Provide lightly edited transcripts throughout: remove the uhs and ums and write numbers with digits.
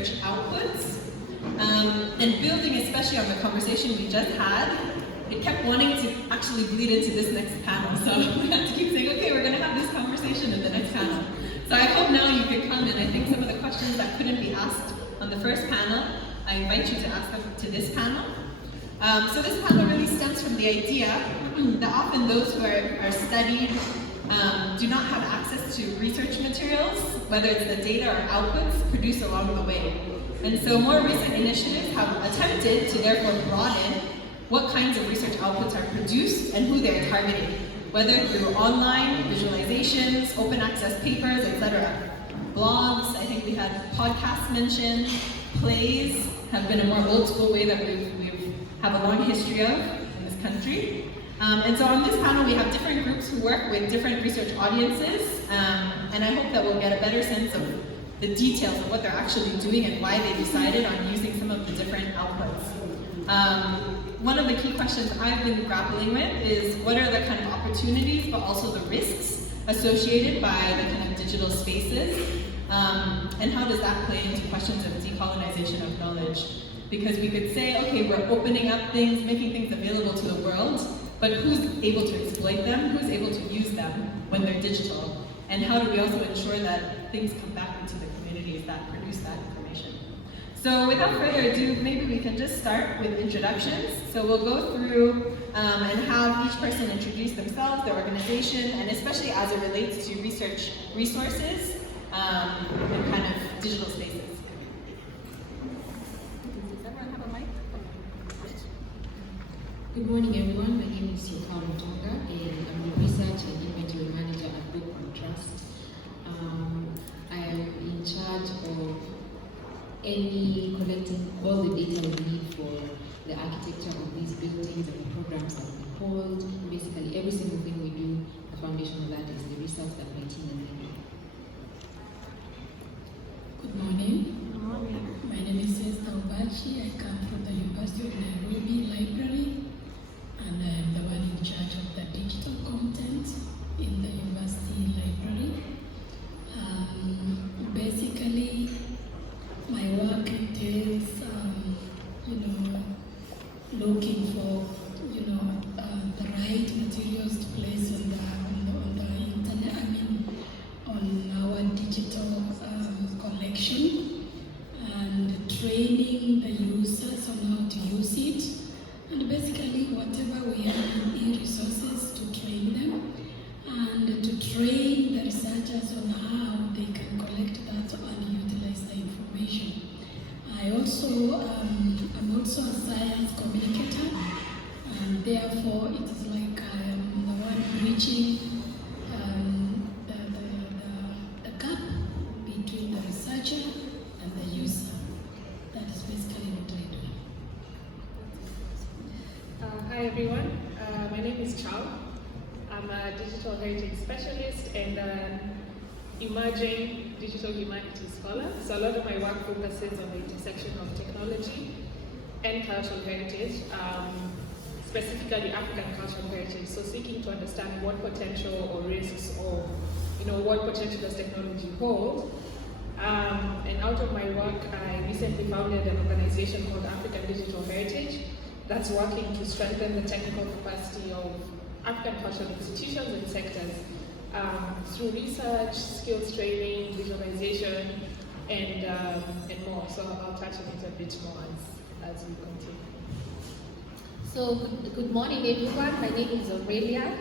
research outputs. And building especially on the conversation we just had, it kept wanting to actually bleed into this next panel. So we had to keep saying, okay, we're gonna have this conversation in the next panel. So I hope now you can come, and I think some of the questions that couldn't be asked on the first panel, I invite you to ask them to this panel. So this panel really stems from the idea that often those who are studied do not have access to research materials, whether it's the data or outputs produced along the way. And so more recent initiatives have attempted to therefore broaden what kinds of research outputs are produced and who they're targeting, whether through online visualizations, open access papers, etc. Blogs, I think we had podcasts mentioned, plays have been a more old school way that we have a long history of in this country. And so on this panel we have different groups who work with different research audiences, and I hope that we'll get a better sense of the details of what they're actually doing and why they decided on using some of the different outputs. One of the key questions I've been grappling with is what are the kind of opportunities but also the risks associated by the kind of digital spaces, and how does that play into questions of decolonization of knowledge? Because we could say, okay, we're opening up things, making things available to the world, but who's able to exploit them? Who's able to use them when they're digital? And how do we also ensure that things come back into the communities that produce that information? So without further ado, maybe we can just start with introductions. So we'll go through and have each person introduce themselves, their organization, and especially as it relates to research resources and kind of digital spaces. Does everyone have a mic? Good morning, everyone. My name is Syokau, Mutonga, and I'm the research and inventory manager at Bunk. I am in charge of collecting all the data we need for the architecture of these buildings and the programs that we hold. Basically, every single thing we do at Foundational Lab is the research that my team is doing. Good morning. Good morning. My name is Esther Obachi. I come from the University of Nairobi Library, and I am the one in charge of the digital content in the university library. Basically, my work entails, looking for, the right materials to place on the internet. On our digital collection, and training the users on how to use it, and basically whatever we have in resources to train them, and to train the researchers on how they can collect that and utilize the information. I'm also a science communicator, and therefore it is like I am the one reaching the gap between the researcher and the user. That is basically what I do. Hi everyone, my name is Chao. I'm a digital heritage specialist and an emerging digital humanities scholar. So a lot of my work focuses on the intersection of technology and cultural heritage, specifically African cultural heritage. So seeking to understand what potential or risks or what potential does technology hold. And out of my work, I recently founded an organization called African Digital Heritage that's working to strengthen the technical capacity of African cultural institutions and sectors through research, skills training, visualization, and more. So I'll touch on it a bit more as we continue. So good morning everyone. My name is Aurelia,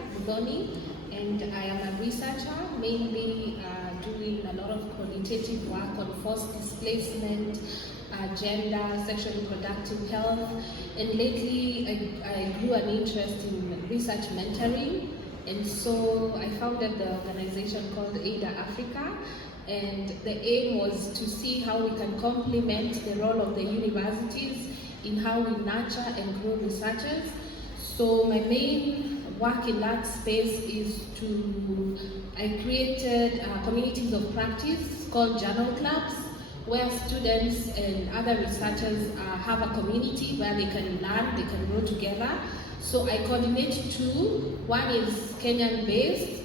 and I am a researcher, mainly doing a lot of qualitative work on forced displacement, gender, sexual and reproductive health, and lately I grew an interest in research mentoring, and so I founded the organization called Eider Africa, and the aim was to see how we can complement the role of the universities in how we nurture and grow researchers. So my main work in that space is I created communities of practice called journal clubs, where students and other researchers have a community where they can learn, they can grow together. So I coordinate two. One is Kenyan based.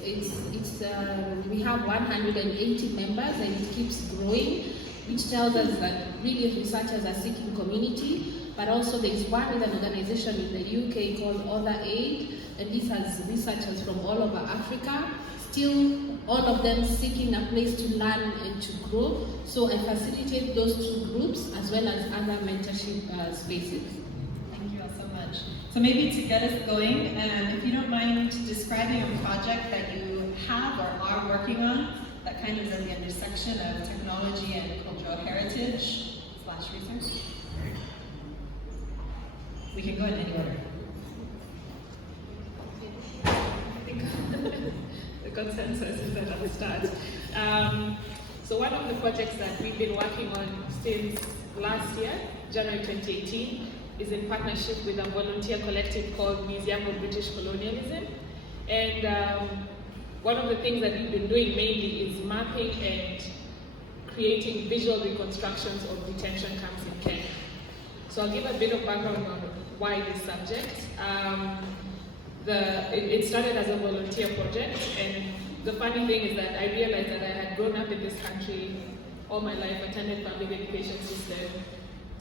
We have 180 members and it keeps growing. which tells us that really researchers are seeking community, but also there is one with an organization in the UK called Other Aid, and this has researchers from all over Africa, still all of them seeking a place to learn and to grow. So I facilitate those two groups as well as other mentorship spaces. Thank you all so much. So maybe to get us going, if you don't mind describing a project that you have or are working on that kind of is at the intersection of technology and cultural heritage / research. We can go in any order. The consensus is that I'll start. So one of the projects that we've been working on since last year, January 2018, is in partnership with a volunteer collective called Museum of British Colonialism. And one of the things that we've been doing mainly is mapping and creating visual reconstructions of detention camps in Kenya. So I'll give a bit of background on why this subject. It started as a volunteer project, and the funny thing is that I realized that I had grown up in this country all my life, attended public education system,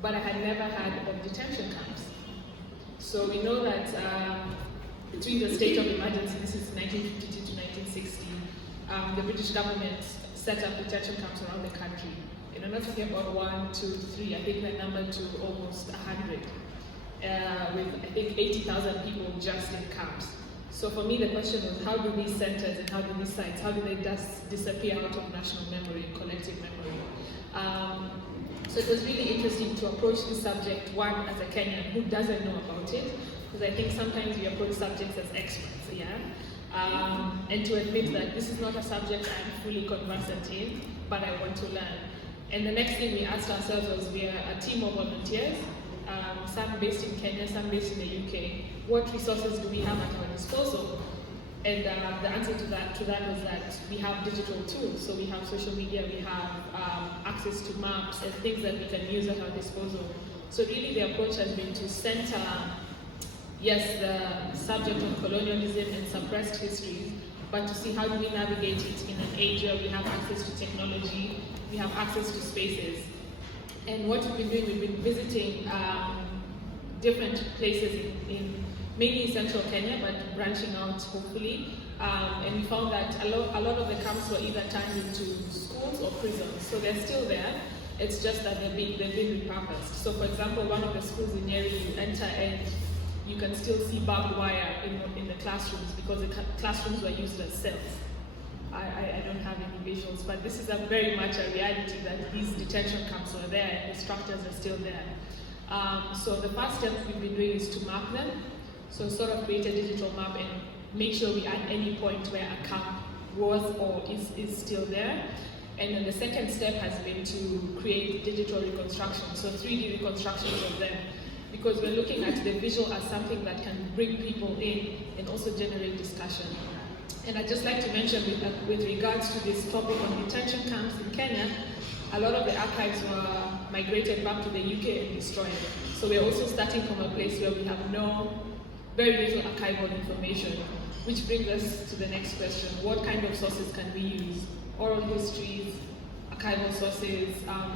but I had never heard of detention camps. So we know that between the state of emergency, this is 1952 to 1960, the British government set up detention camps around the country. And I'm not talking about 1, 2, 3, I think that number to almost 100. With I think 80,000 people just in camps. So for me the question was, how do these centers and how do these sites, how do they just disappear out of national memory, collective memory? So it was really interesting to approach this subject, one, as a Kenyan who doesn't know about it, because I think sometimes we approach subjects as experts, and to admit that this is not a subject I'm fully conversant in, but I want to learn. And the next thing we asked ourselves was, we are a team of volunteers, some based in Kenya, some based in the UK. What resources do we have at our disposal? And the answer to that was that we have digital tools. So we have social media, we have access to maps and things that we can use at our disposal. So really the approach has been to center, yes, the subject of colonialism and suppressed histories, but to see how do we navigate it in an age where we have access to technology, we have access to spaces. And what we've been doing, we've been visiting different places in mainly central Kenya, but branching out hopefully. And we found that a lot of the camps were either turned into schools or prisons. So they're still there, it's just that they've been repurposed. So for example, one of the schools in Nairobi, you enter and you can still see barbed wire in the classrooms because the classrooms were used as cells. I don't have any visuals, but this is very much a reality that these detention camps were there and the structures are still there. So the first step we've been doing is to map them. So sort of create a digital map and make sure we at any point where a camp was or is still there. And then the second step has been to create digital reconstruction, so 3D reconstructions of them. Because we're looking at the visual as something that can bring people in and also generate discussion. And I'd just like to mention with regards to this topic on detention camps in Kenya, a lot of the archives were migrated back to the UK and destroyed. So we're also starting from a place where we have very little archival information, which brings us to the next question. What kind of sources can we use? Oral histories, archival sources,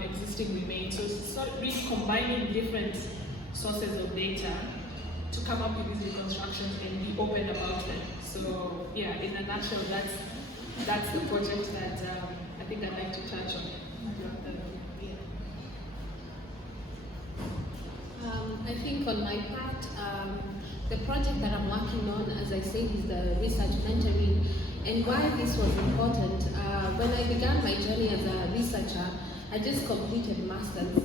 existing remains. So it's sort of really combining different sources of data to come up with these reconstructions and be open about them. So yeah, in a nutshell, that's the project that I think I'd like to touch on. I think on my part, the project that I'm working on, as I said, is the research mentoring. And why this was important, when I began my journey as a researcher, I just completed masters.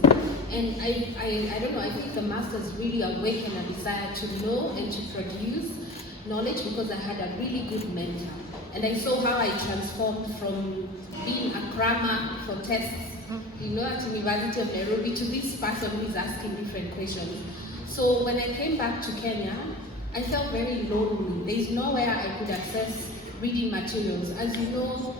And I don't know, I think the masters really awakened a desire to know and to produce knowledge because I had a really good mentor. And I saw how I transformed from being a crammer for tests, at University of Nairobi, to this person who is asking different questions. So when I came back to Kenya, I felt very lonely. There is nowhere I could access reading materials. As you know,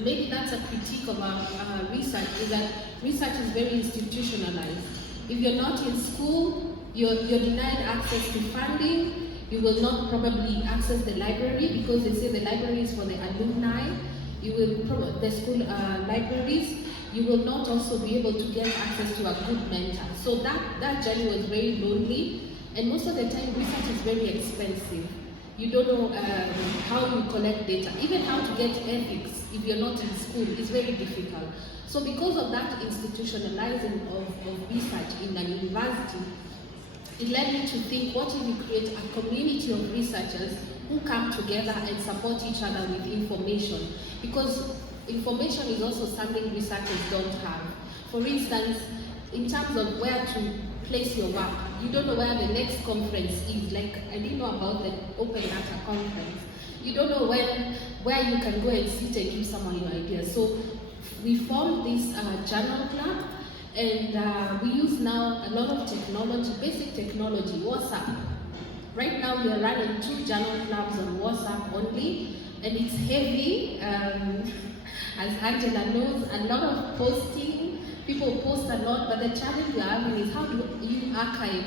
maybe that's a critique of our research, is that research is very institutionalized. If you're not in school, you're denied access to funding. You will not probably access the library because they say the library is for the alumni. You will promote the school libraries. you will not also be able to get access to a good mentor. So that journey was very lonely, and most of the time research is very expensive. You don't know how you collect data, even how to get ethics if you're not in school is very difficult. So because of that institutionalizing of research in a university, it led me to think, what if we create a community of researchers who come together and support each other with information? Because information is also something researchers don't have. For instance, in terms of where to place your work, you don't know where the next conference is. Like, I didn't know about the Open Data Conference. You don't know where you can go and sit and give someone your ideas. So we formed this journal club, and we use now a lot of technology, basic technology, WhatsApp. Right now we are running 2 journal clubs on WhatsApp only, and it's heavy, as Angela knows, a lot of posting, people post a lot, but the challenge we are having is how do you archive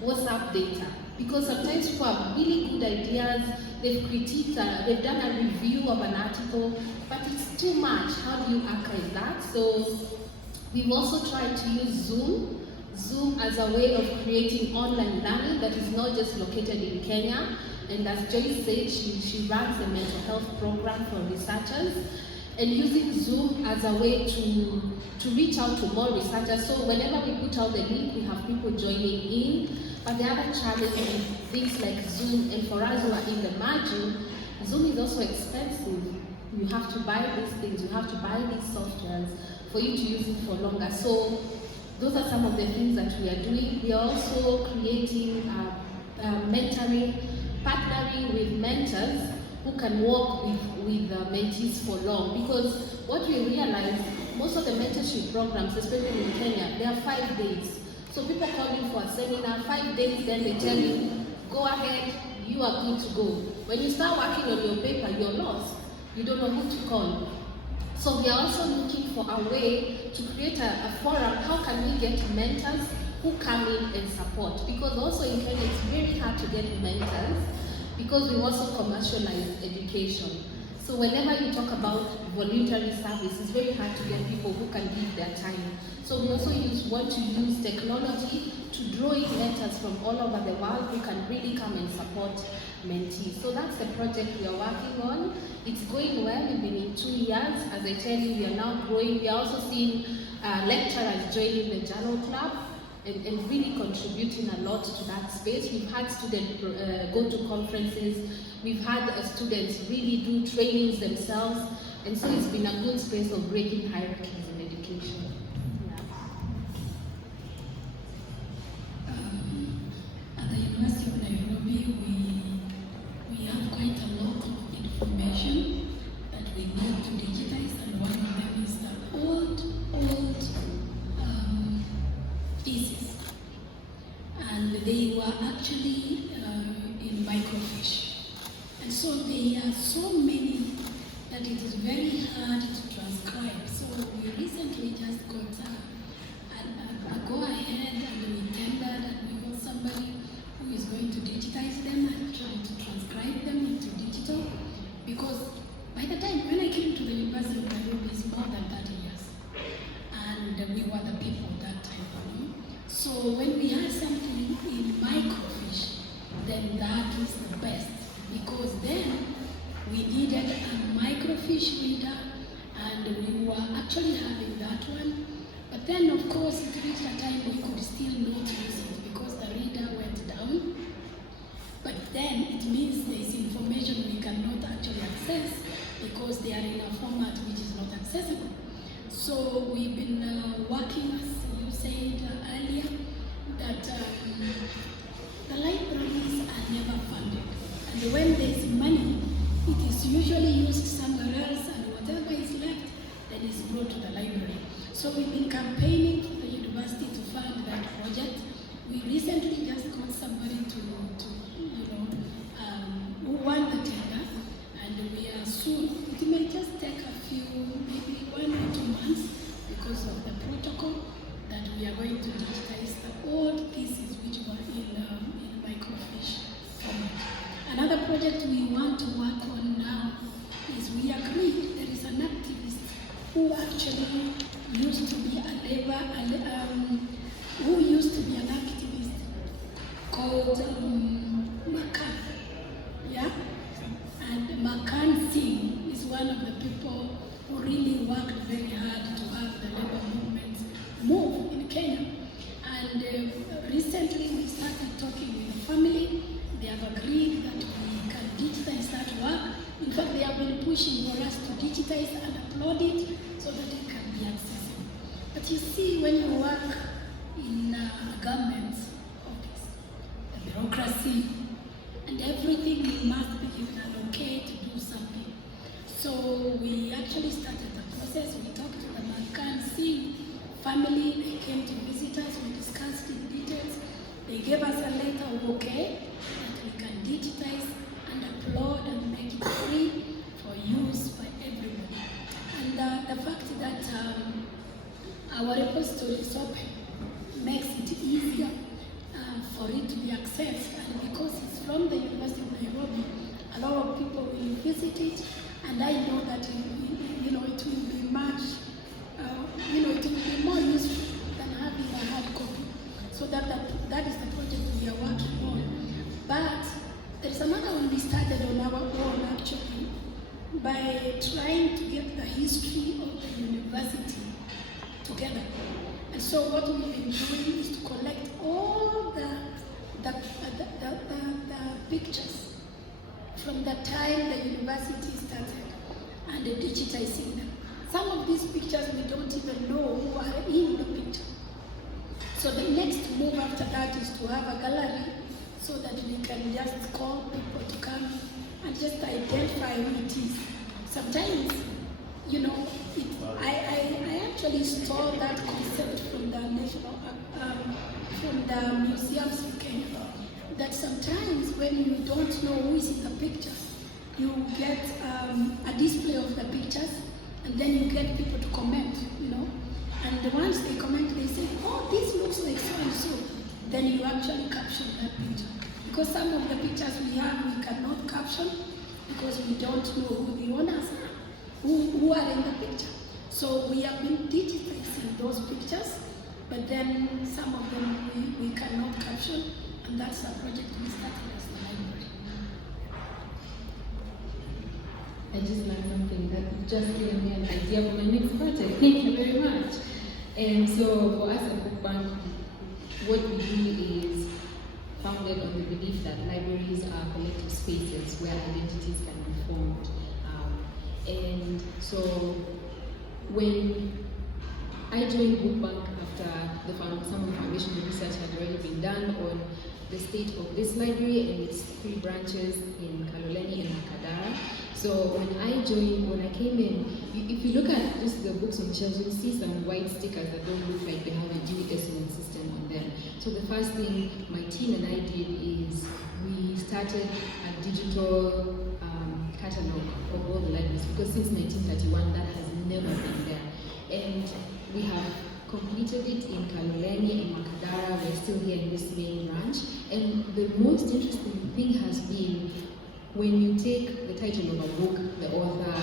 WhatsApp data? Because sometimes people have really good ideas, they've critiqued, they've done a review of an article, but it's too much. How do you archive that? So we've also tried to use Zoom as a way of creating online learning that is not just located in Kenya. And as Joyce said, she runs a mental health program for researchers, and using Zoom as a way to reach out to more researchers. So whenever we put out the link, we have people joining in. But the other challenge is things like Zoom, and for us who are in the margin, Zoom is also expensive. You have to buy these things, you have to buy these softwares for you to use it for longer. So those are some of the things that we are doing. We are also creating mentoring, partnering with mentors who can work with mentees for long. Because what we realize, most of the mentorship programs, especially in Kenya, they are 5 days. So people call you for a seminar, 5 days, then they tell you, go ahead, you are good to go. When you start working on your paper, you're lost. You don't know who to call. So we are also looking for a way to create a forum. How can we get mentors who come in and support? Because also in Kenya, it's very hard to get mentors because we also commercialize education. So whenever you talk about voluntary service, it's very hard to get people who can give their time. So we also want to use technology to draw in mentors from all over the world who can really come and support mentees. So that's the project we are working on. It's going well. We've been in 2 years. As I tell you, we are now growing. We are also seeing lecturers joining the journal club and really contributing a lot to that space. We've had students go to conferences. We've had students really do trainings themselves. And so it's been a good space of breaking hierarchies in education. At the University of Nairobi, we have quite a lot of information that we need to digitize, and one of them is the old thesis. And they were actually in microfiche. And so there are so many that it is very hard to transcribe. So we recently just got a go ahead, and we tendered, and we got somebody who is going to digitize them and try to transcribe them into digital. Because by the time when I came to the University of Nairobi, it's more than 30 years. And we were the people that time. So when we had something in microfiche, then that is the best. Because then we needed a microfiche reader, and we were actually having that one. But then, of course, it reached a time we could still not use it because the reader went down. But then it means there is information we cannot actually access because they are in a format which is not accessible. So we've been working, as you said earlier, that the libraries are never funded. And when there is money, it is usually used somewhere else, and whatever is left then is brought to the library. So we've been campaigning for the university to fund that project. We recently just got somebody who won the tender, and we are soon. It may just take a few, maybe 1 or 2 months, because of the protocol that we are going to digitize the old pieces which were in microfiche format. Another project we want to work on now is we agreed there is an activist who actually who used to be an activist called Makan. Yeah? And Makan Singh is one of the people who really worked very hard to have the labor movement move in Kenya. And recently we started talking with the family. They have agreed that we can digitize that work. In fact, they have been pushing for us to digitize and upload it so that it can be accessible. But you see, when you work in a government office, the bureaucracy and everything, you must be given an okay to do something. So we actually started the process. We talked to the Makan Singh family. They came to visit us. We discussed in details. They gave us a letter of okay that we can digitize and upload and make it free for use by everybody. And the fact that our repository is open makes it easier for it to be accessed. And because it's from the University of Nairobi, a lot of people will visit it, and I know that it will be much, it will be more useful than having a hard copy. So that is the project we are working on. But there's another one we started on our own actually, by trying to get the history of the university together. And so what we've been doing is to collect all the pictures from the time the university started and digitizing them. Some of these pictures we don't even know who are in the picture. So the next move after that is to have a gallery so that we can just call people to come and just identify who it is. Sometimes, I actually stole that concept from the from the museums in Kenya. That sometimes when you don't know who is in the picture, you get a display of the pictures, and then you get people to comment, And once they comment, they say, oh, this looks like so and so. Then you actually caption that picture. Because some of the pictures we have, we cannot caption because we don't know who the owners are, who are in the picture. So we have been digitizing those pictures, but then some of them we cannot caption, and that's a project we started as the library. I just learned something that just gave me an idea for my next project. Thank you very much. And so for us at Bunk, what we do is founded on the belief that libraries are collective spaces where identities can be formed. And so when I joined Bunk after some of the foundational research had already been done on the state of this library and its 3 branches in Kaloleni and Makadara. So when I came in, if you look at just the books on the shelves, you'll see some white stickers that don't look like they have a Dewey Decimal System on them. So the first thing my team and I did is we started a digital catalog of all the libraries, because since 1931 that has never been there. And we have completed it in Kaloleni and Makadara. We're still here in this main branch. And the most interesting thing has been when you take the title of a book, the author,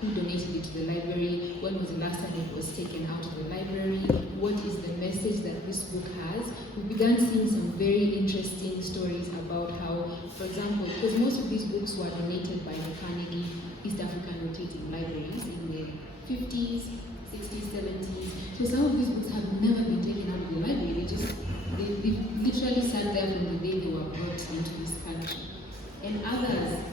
who donated it to the library, when was the last time it was taken out of the library, what is the message that this book has. We began seeing some very interesting stories about how, for example, because most of these books were donated by the Carnegie East African Rotating Libraries in the 50s, 60s, 70s. So some of these books have never been taken out of the library. They literally sat there from the day they were brought into this country. And others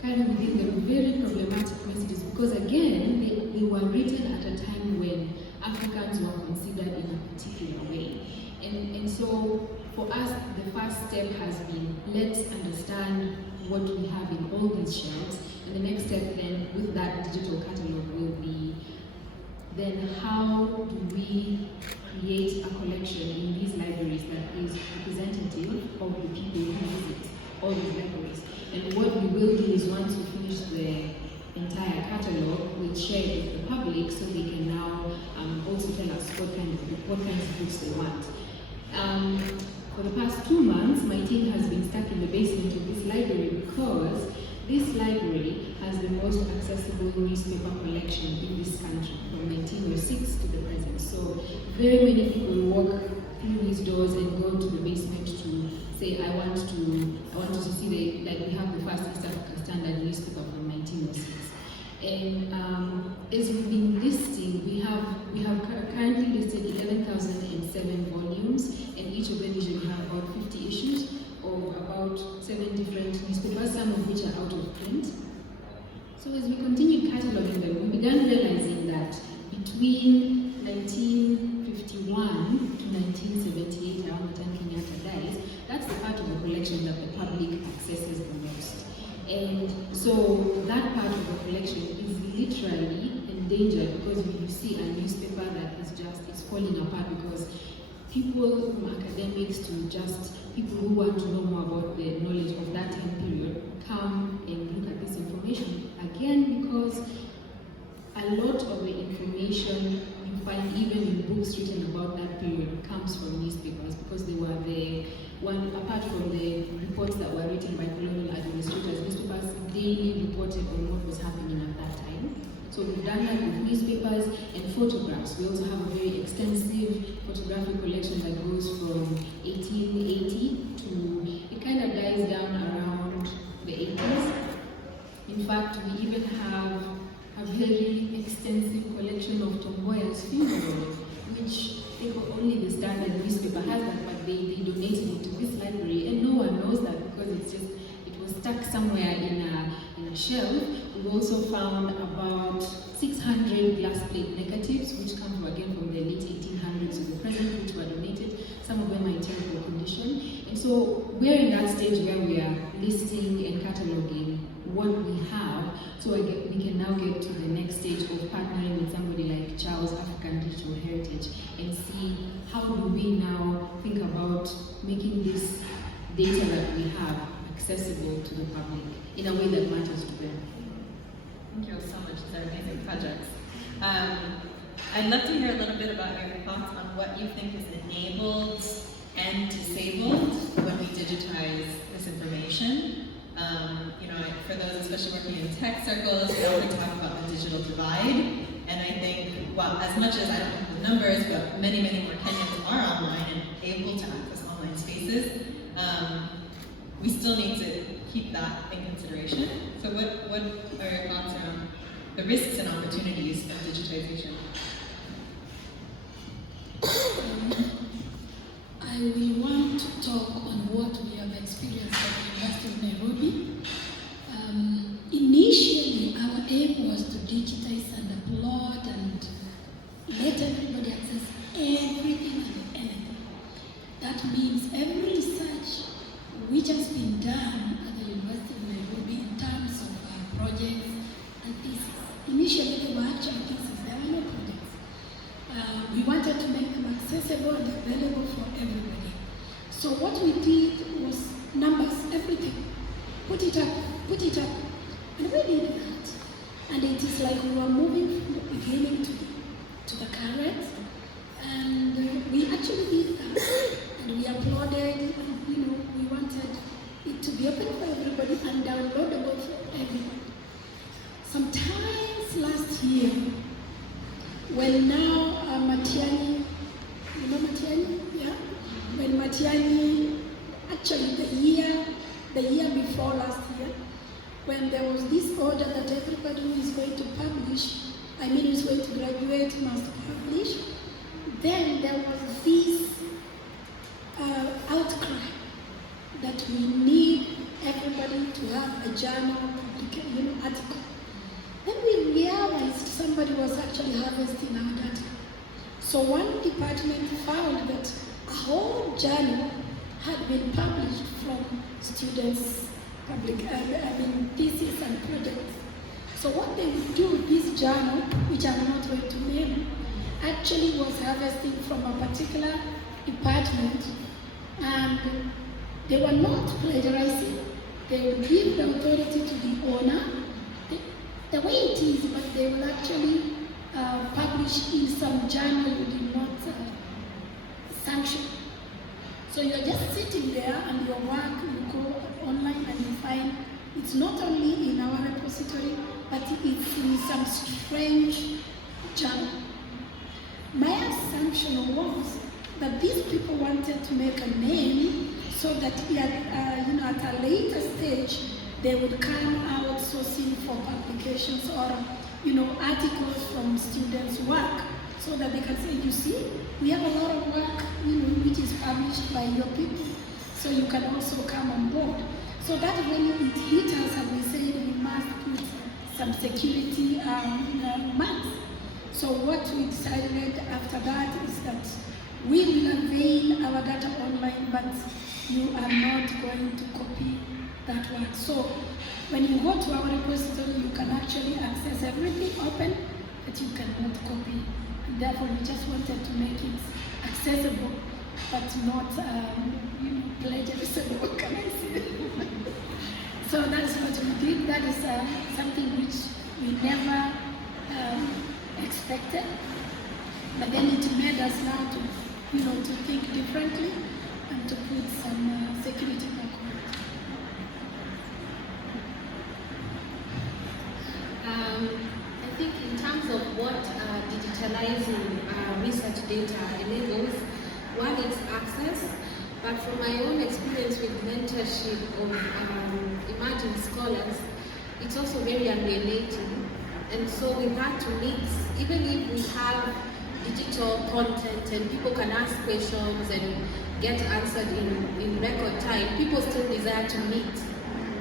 kind of within the very problematic messages, because again, they were written at a time when Africans were considered in a particular way. And so for us, the first step has been, let's understand what we have in all these shelves, and the next step then with that digital catalog will be, then how do we create a collection in these libraries that is representative of the people who visit all these libraries. And what we will do is, once we finish the entire catalog, we'll share it with the public so they can now also tell us what kinds of books they want. For the past 2 months, my team has been stuck in the basement of this library because this library has the most accessible newspaper collection in this country from 1906 to the present. So very many people walk through these doors and go to the basement to say, I want to see like we have the first East Africa Standard newspaper from 1906. And as we've been listing, we have currently listed 11,007 volumes, and each of them usually have about 50 issues of about 7 different newspapers, some of which are out of print. So as we continued cataloging them, we began realizing that between 1951 to 1978, around the time Kenyatta dies, that's the part of the collection that the public accesses the most. And so that part of the collection is literally endangered because you see a newspaper that is falling apart because people from academics to just people who want to know more about the knowledge of that time period come and look at this information. Again, because a lot of the information you find even in books written about that period comes from newspapers because they were apart from the reports that were written by colonial administrators, newspapers daily reported on what was happening at that time. So we've done that with newspapers and photographs. We also have a very extensive photographic collection that goes from 1880 to, it kind of dies down around the 80s. In fact, we even have a very extensive collection of Tomboya's funeral, which only the Standard newspaper has that, but they donated it to this library, and no one knows that because it was stuck somewhere in a shelf. We've also found about 600 glass plate negatives, which come from the late 1800s to the present, which were donated. Some of them are in terrible condition. And so we're in that stage where we are listing and cataloging what we have, so we can now get to the next stage of partnering with somebody like Chao's African Digital Heritage and see how do we now think about making this data that we have accessible to the public in a way that matters to them. Thank you so much. These are amazing projects. I'd love to hear a little bit about your thoughts on what you think is enabled and disabled when we digitize this information. For those especially working in tech circles, we often talk about the digital divide. And I think, well, as much as I don't have the numbers, but many, many more Kenyans are online and able to access online spaces, we still need to keep that in consideration. So what are your thoughts around the risks and opportunities of digitization? I will want to talk on what we have experienced at the University of Nairobi. Initially, our aim was to digitize and upload and let everybody access everything and anything. That means every research which has been done at the University of Nairobi in terms of projects and theses. Initially, they were actually theses, there were no projects. We wanted to make them accessible and available for everybody. So what we did was numbers, everything. Put it up. And we did that. And it is like we were moving from the beginning to the current. And we actually did that. And we uploaded, and we wanted it to be open for everybody and downloadable for everyone. Sometimes last year, when now Matiani, you know Matiani? Yeah? When Matiani, actually the year before last year, when there was this order that everybody who is going to publish, who is going to graduate must publish, then there was this outcry that we need everybody to have a journal article. Then we realized somebody was actually harvesting our data. So one department found that a whole journal had been published from students' thesis and projects. So what they would do, this journal, which I'm not going to name, actually was harvesting from a particular department, and they were not plagiarizing. They would give the authority to the owner, the way it is, but they will actually publish in some journal you did not sanction. So you're just sitting there and your work, you go online and you find It's not only in our repository, but it's in some strange journal. My assumption was that these people wanted to make a name so that at a later stage they would come out sourcing for publications or articles from students' work, so that they can say, you see, we have a lot of work which is published by your people, so you can also come on board. So that when it hit us and we said we must put some security marks. So what we decided after that is that we will avail our data online, but you are not going to copy that work. So when you go to our repository, you can actually access everything open, but you cannot copy. And therefore, we just wanted to make it accessible, but not plagiarism, what can I say? So that's what we did. That is something which we never expected, but then it made us now to think differently and to put some security back on it. I think in terms of what digitalizing research data enables, one is access, but from my own experience with mentorship of emerging scholars, it's also very alienating. And so we had to mix, even if we have digital content and people can ask questions and get answered in record time, people still desire to meet.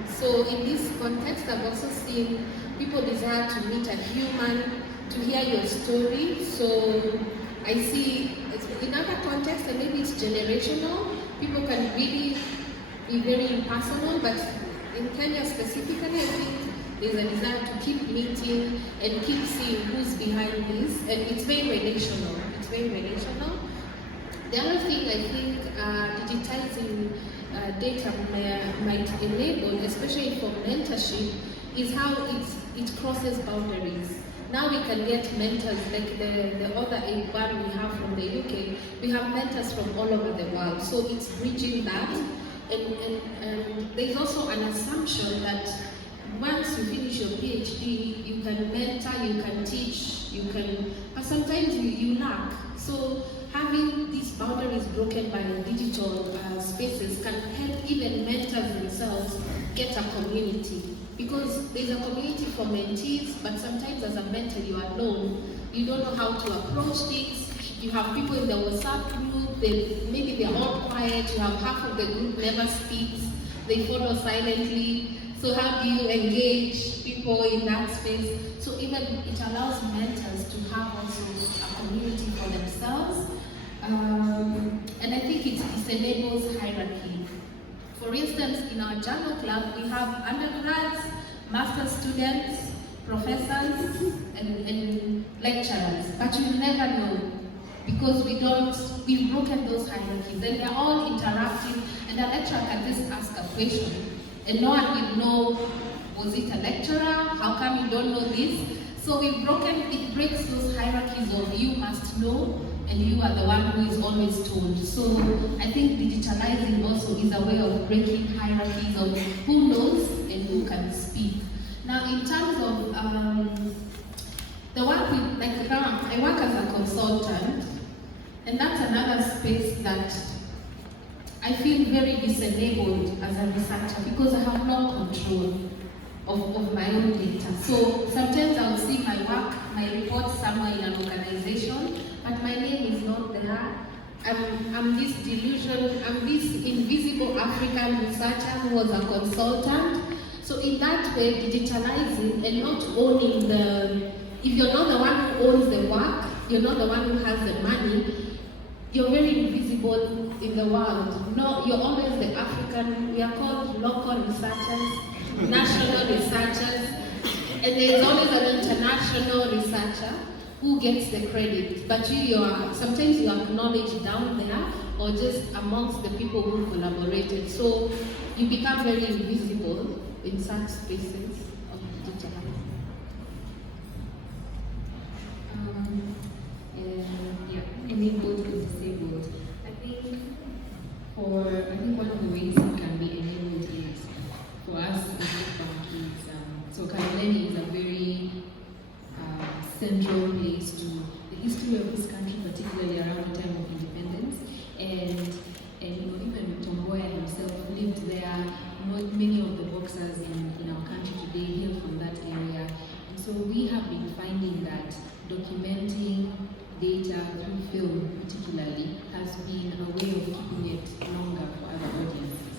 So in this context, I've also seen people desire to meet a human, to hear your story. So I see in other contexts, and maybe it's generational, people can really be very impersonal, but in Kenya specifically, I think there's a desire to keep meeting and keep seeing who's behind this, and it's very relational. It's very relational. The other thing I think digitizing data might enable, especially for mentorship, is how it crosses boundaries. Now we can get mentors, like the other one we have from the UK, we have mentors from all over the world. So it's bridging that, and there's also an assumption that once you finish your PhD, you can mentor, you can teach, but sometimes you lack. So having these boundaries broken by the digital spaces can help even mentors themselves get a community. Because there's a community for mentees, but sometimes as a mentor you are alone. You don't know how to approach things. You have people in the WhatsApp group, maybe they're all quiet, you have half of the group never speaks, they follow silently. So how do you engage people in that space? So even it allows mentors to have also a community for themselves. And I think it enables hierarchy. For instance, in our journal club, we have undergrads, master's students, professors, and lecturers. But you never know, because we've broken those hierarchies, and they're all interactive, and a lecturer can just ask a question, and no one will know, was it a lecturer? How come you don't know this? So it breaks those hierarchies of you must know, and you are the one who is always told. So I think digitalizing also is a way of breaking hierarchies of who knows and who can speak. Now in terms of the work with, I work as a consultant, and that's another space that I feel very disenabled as a researcher because I have no control of my own data. So sometimes I'll see my work, my report somewhere in an organization, but my name is not there. I'm this invisible African researcher who was a consultant. So in that way, digitalizing and not owning if you're not the one who owns the work, you're not the one who has the money, you're very invisible in the world. No, you're always the African, we are called local researchers, national researchers, and there's always an international researcher who gets the credit. But sometimes you are acknowledged down there or just amongst the people who collaborated. So you become very invisible in such spaces of digitalizing. Enabled and disabled. I think one of the ways it can be enabled is for us as particularly has been a way of keeping it longer for other audiences.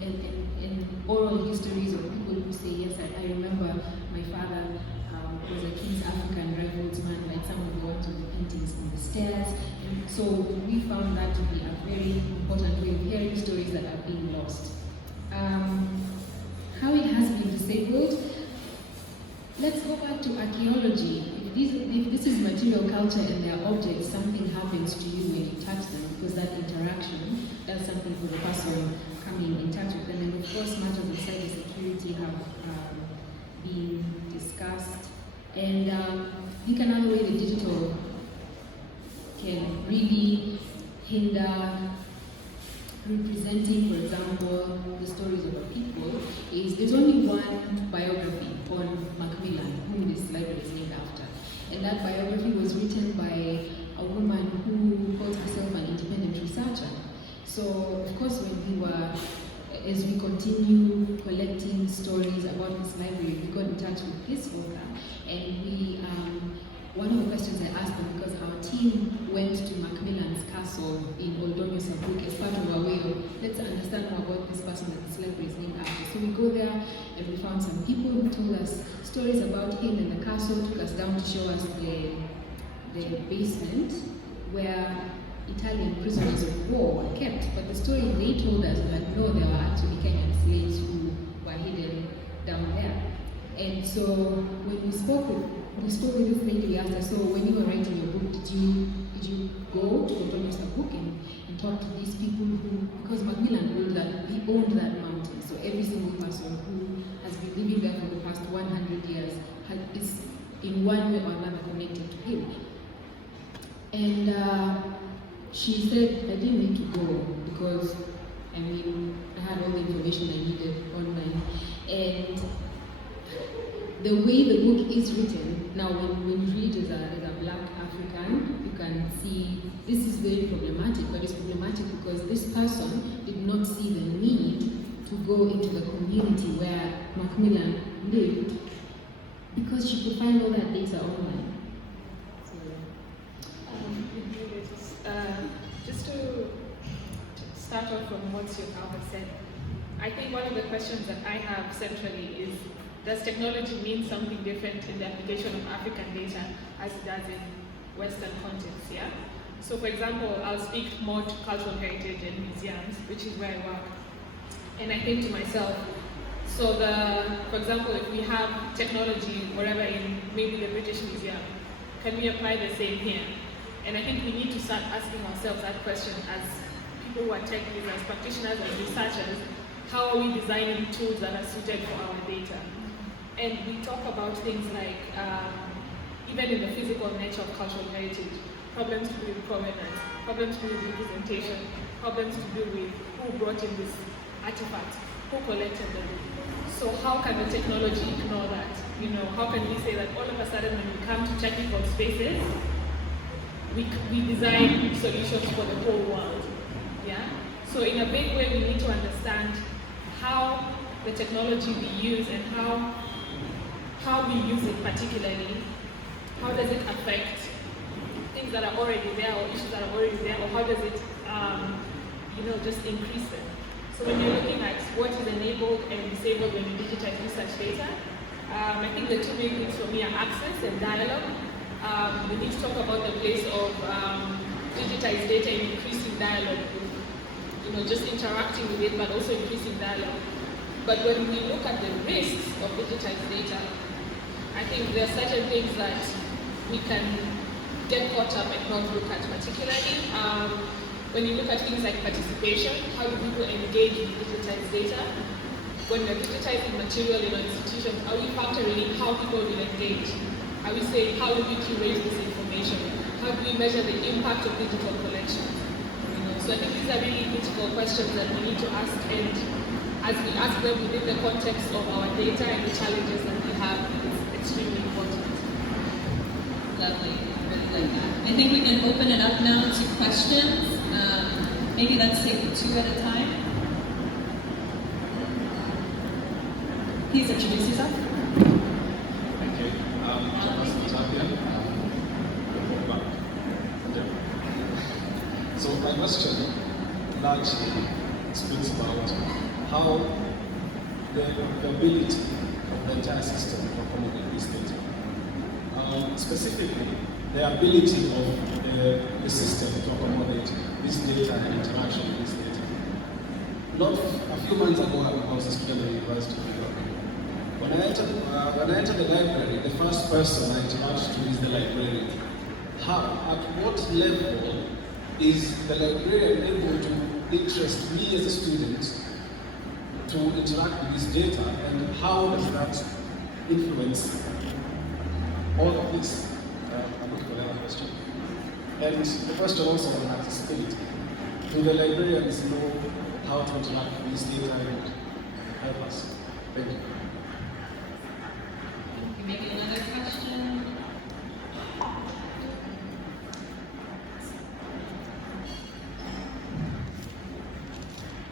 And oral histories of people who say, yes, I remember my father was a King's African Riflesman, like some of the ones with the paintings on the stairs. And so we found that to be a very important way of hearing stories that are being lost. How it has been disabled, let's go back to archaeology. If this is material culture and their objects, something happens to you when you touch them, because that interaction does something for the person coming in touch with them. And of course, matters of cybersecurity have been discussed. And I think another way the digital can really hinder representing, for example, the stories of our people is there's only one biography on Macmillan, whom this library is named after. And that biography was written by a woman who called herself an independent researcher. So, of course, as we continue collecting stories about this library, we got in touch with this author, and one of the questions I asked them, because our team went to Macmillan's castle in Oldonyo Sabuk as part of our way of, let's understand more about this person that this library is named after. So we go there and we found some people who told us stories about him and the castle, took us down to show us the basement where Italian prisoners of war were kept. But the story they told us was that no, there were actually Kenyan slaves who were hidden down there. And so when we spoke with this lady, we asked her, so when you were writing your book, did you go to the book and talk to these people who, because Macmillan owned that mountain, so every single person who has been living there for the past 100 years is in one way or another connected to him. And she said, I didn't need to go because, I had all the information I needed online. And the way the book is written, now when you read as a Black African, you can see this is very problematic, but it's problematic because this person did not see the need to go into the community where Macmillan lived because she could find all that data online. Just to start off from what Syokau has said, I think one of the questions that I have centrally is, does technology mean something different in the application of African data as it does in Western contexts, yeah? So for example, I'll speak more to cultural heritage and museums, which is where I work. And I think to myself, so for example, if we have technology wherever in maybe the British Museum, can we apply the same here? And I think we need to start asking ourselves that question as people who are techies, as practitioners, as researchers, how are we designing tools that are suited for our data? And we talk about things like, even in the physical nature of cultural heritage, problems to do with provenance, problems to do with representation, problems to do with who brought in this artifact, who collected them. So how can the technology ignore that? How can we say that all of a sudden when we come to technical spaces, we design solutions for the whole world, yeah? So in a big way, we need to understand how the technology we use and how we use it particularly, how does it affect things that are already there or issues that are already there, or how does it, just increase them? So when you're looking at what is enabled and disabled when you digitize research data, I think the two main things for me are access and dialogue. We need to talk about the place of digitized data in increasing dialogue, just interacting with it, but also increasing dialogue. But when we look at the risks of digitized data, I think there are certain things that we can get caught up and not look at particularly. When you look at things like participation, how do people engage with digitized data? When we're digitizing material in our institutions, are we factoring in how people will engage? Are we saying, how do we curate this information? How do we measure the impact of digital collection? So I think these are really critical questions that we need to ask, and as we ask them within the context of our data and the challenges that we have, it's extremely important. Lovely, I really like that. I think we can open it up now to questions. Maybe let's take 2 at a time. Please introduce yourself. Thank you. Bunk. my question largely speaks about how the ability of the entire system to accommodate this data. Specifically, the ability of the system to accommodate this data and interaction with this data. Not a few months ago, I was a student at the University of Nairobi. When I entered the library, the first person I interacted with is the librarian. At what level is the librarian able to interest me as a student to interact with this data, and how does that influence all of this? I'm looking for another question. And the question also on accessibility. Do the librarians know how to interact with this data and help us? Thank you. Maybe another question?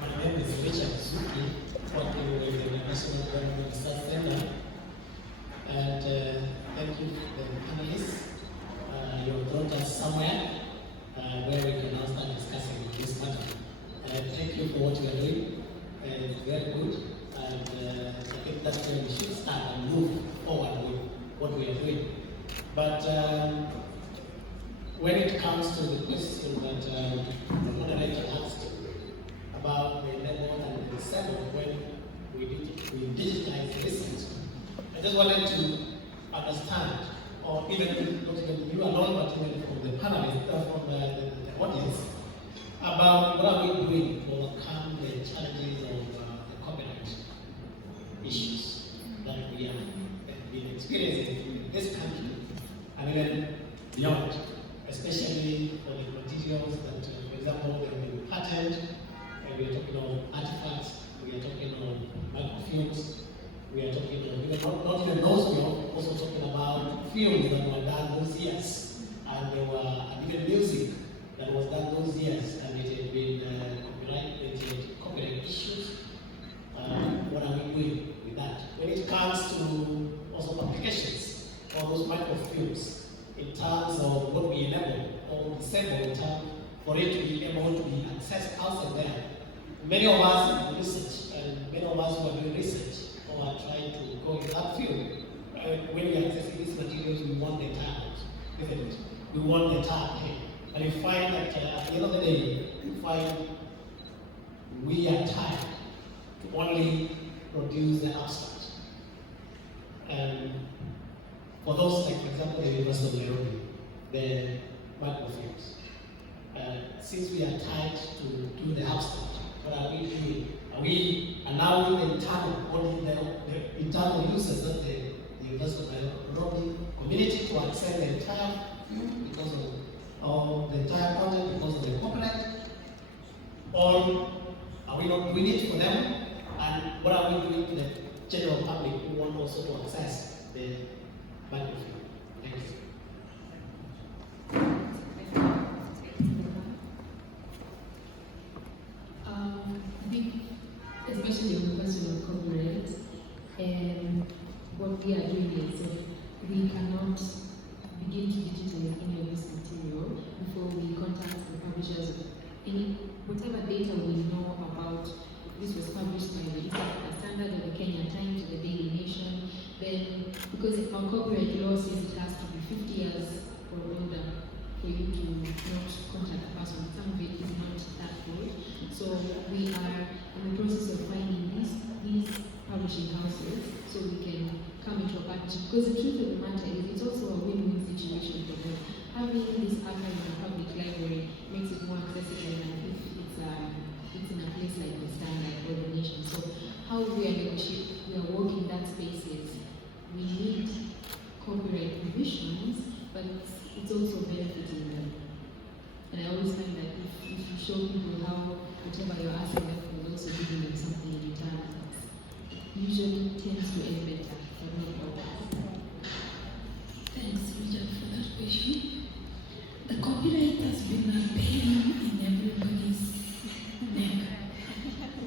My name is Richard Suki, working with the National Government Research Center. And thank you to the panelists. You have brought us somewhere where we can now start discussing this matter. Thank you for what you are doing. It's very good. And I think that's where we should start and move forward with what we are doing. But when it comes to the question that the moderator asked about the level and the seven when we digitize research, I just wanted to understand, or even not even you alone, but even from the panelists, from the audience, about what are we doing to overcome the challenges of the copyright issues that we have been experiencing in this country and even beyond, especially for the materials that, for example, they have been patented, and we are talking of artifacts, we are talking of microfilms, we are talking of even not even those, we are also talking about films that were done those years, and there were even music that was done those years, and it had been copyright issues. What are we doing with that? When it comes to also publications, all those microfilms, in terms of what we enable or disable in terms for it to be able to be accessed outside there. Many of us in research, and many of us who are doing research or are trying to go in that field, when we are accessing these materials, we want the entire house, isn't it? We want the entire thing. And you find that at the end of the day, you find we are tired to only produce the abstract. And for those, like for example, the University of Nairobi, the microfilms, since we are tied to do the abstract, what are we doing? Are we allowing the internal users of the University of Nairobi community to access the entire film because of the entire content because of the copyright? Or are we not doing it for them? And what are we doing to the general public who want also to access the microfilm? Thank you. I think, especially on the question of copyright, and what we are doing is we cannot begin to digitize any of this material before we contact the publishers of any whatever data we know about. This was published by the Standard of the Kenya Times to the Daily Nation. Then, because our copyright law says it has to be 50 years or older for you to not contact a person. Some of it is not that good. So we are in the process of finding these publishing houses so we can come into a partnership. Because the truth of the matter is it's also a win-win situation for them. Having this archive in a public library makes it more accessible than if it's in a place like the Standard or the Nation. So how we are negotiating, we are working that space is we need copyright provisions, but it's also benefiting them. And I always find that if you show people how whatever you're asking them for is also giving them something in return, it usually tends to end better, but not always. Thanks, Richard, for that question. The copyright has been a pain in everybody's neck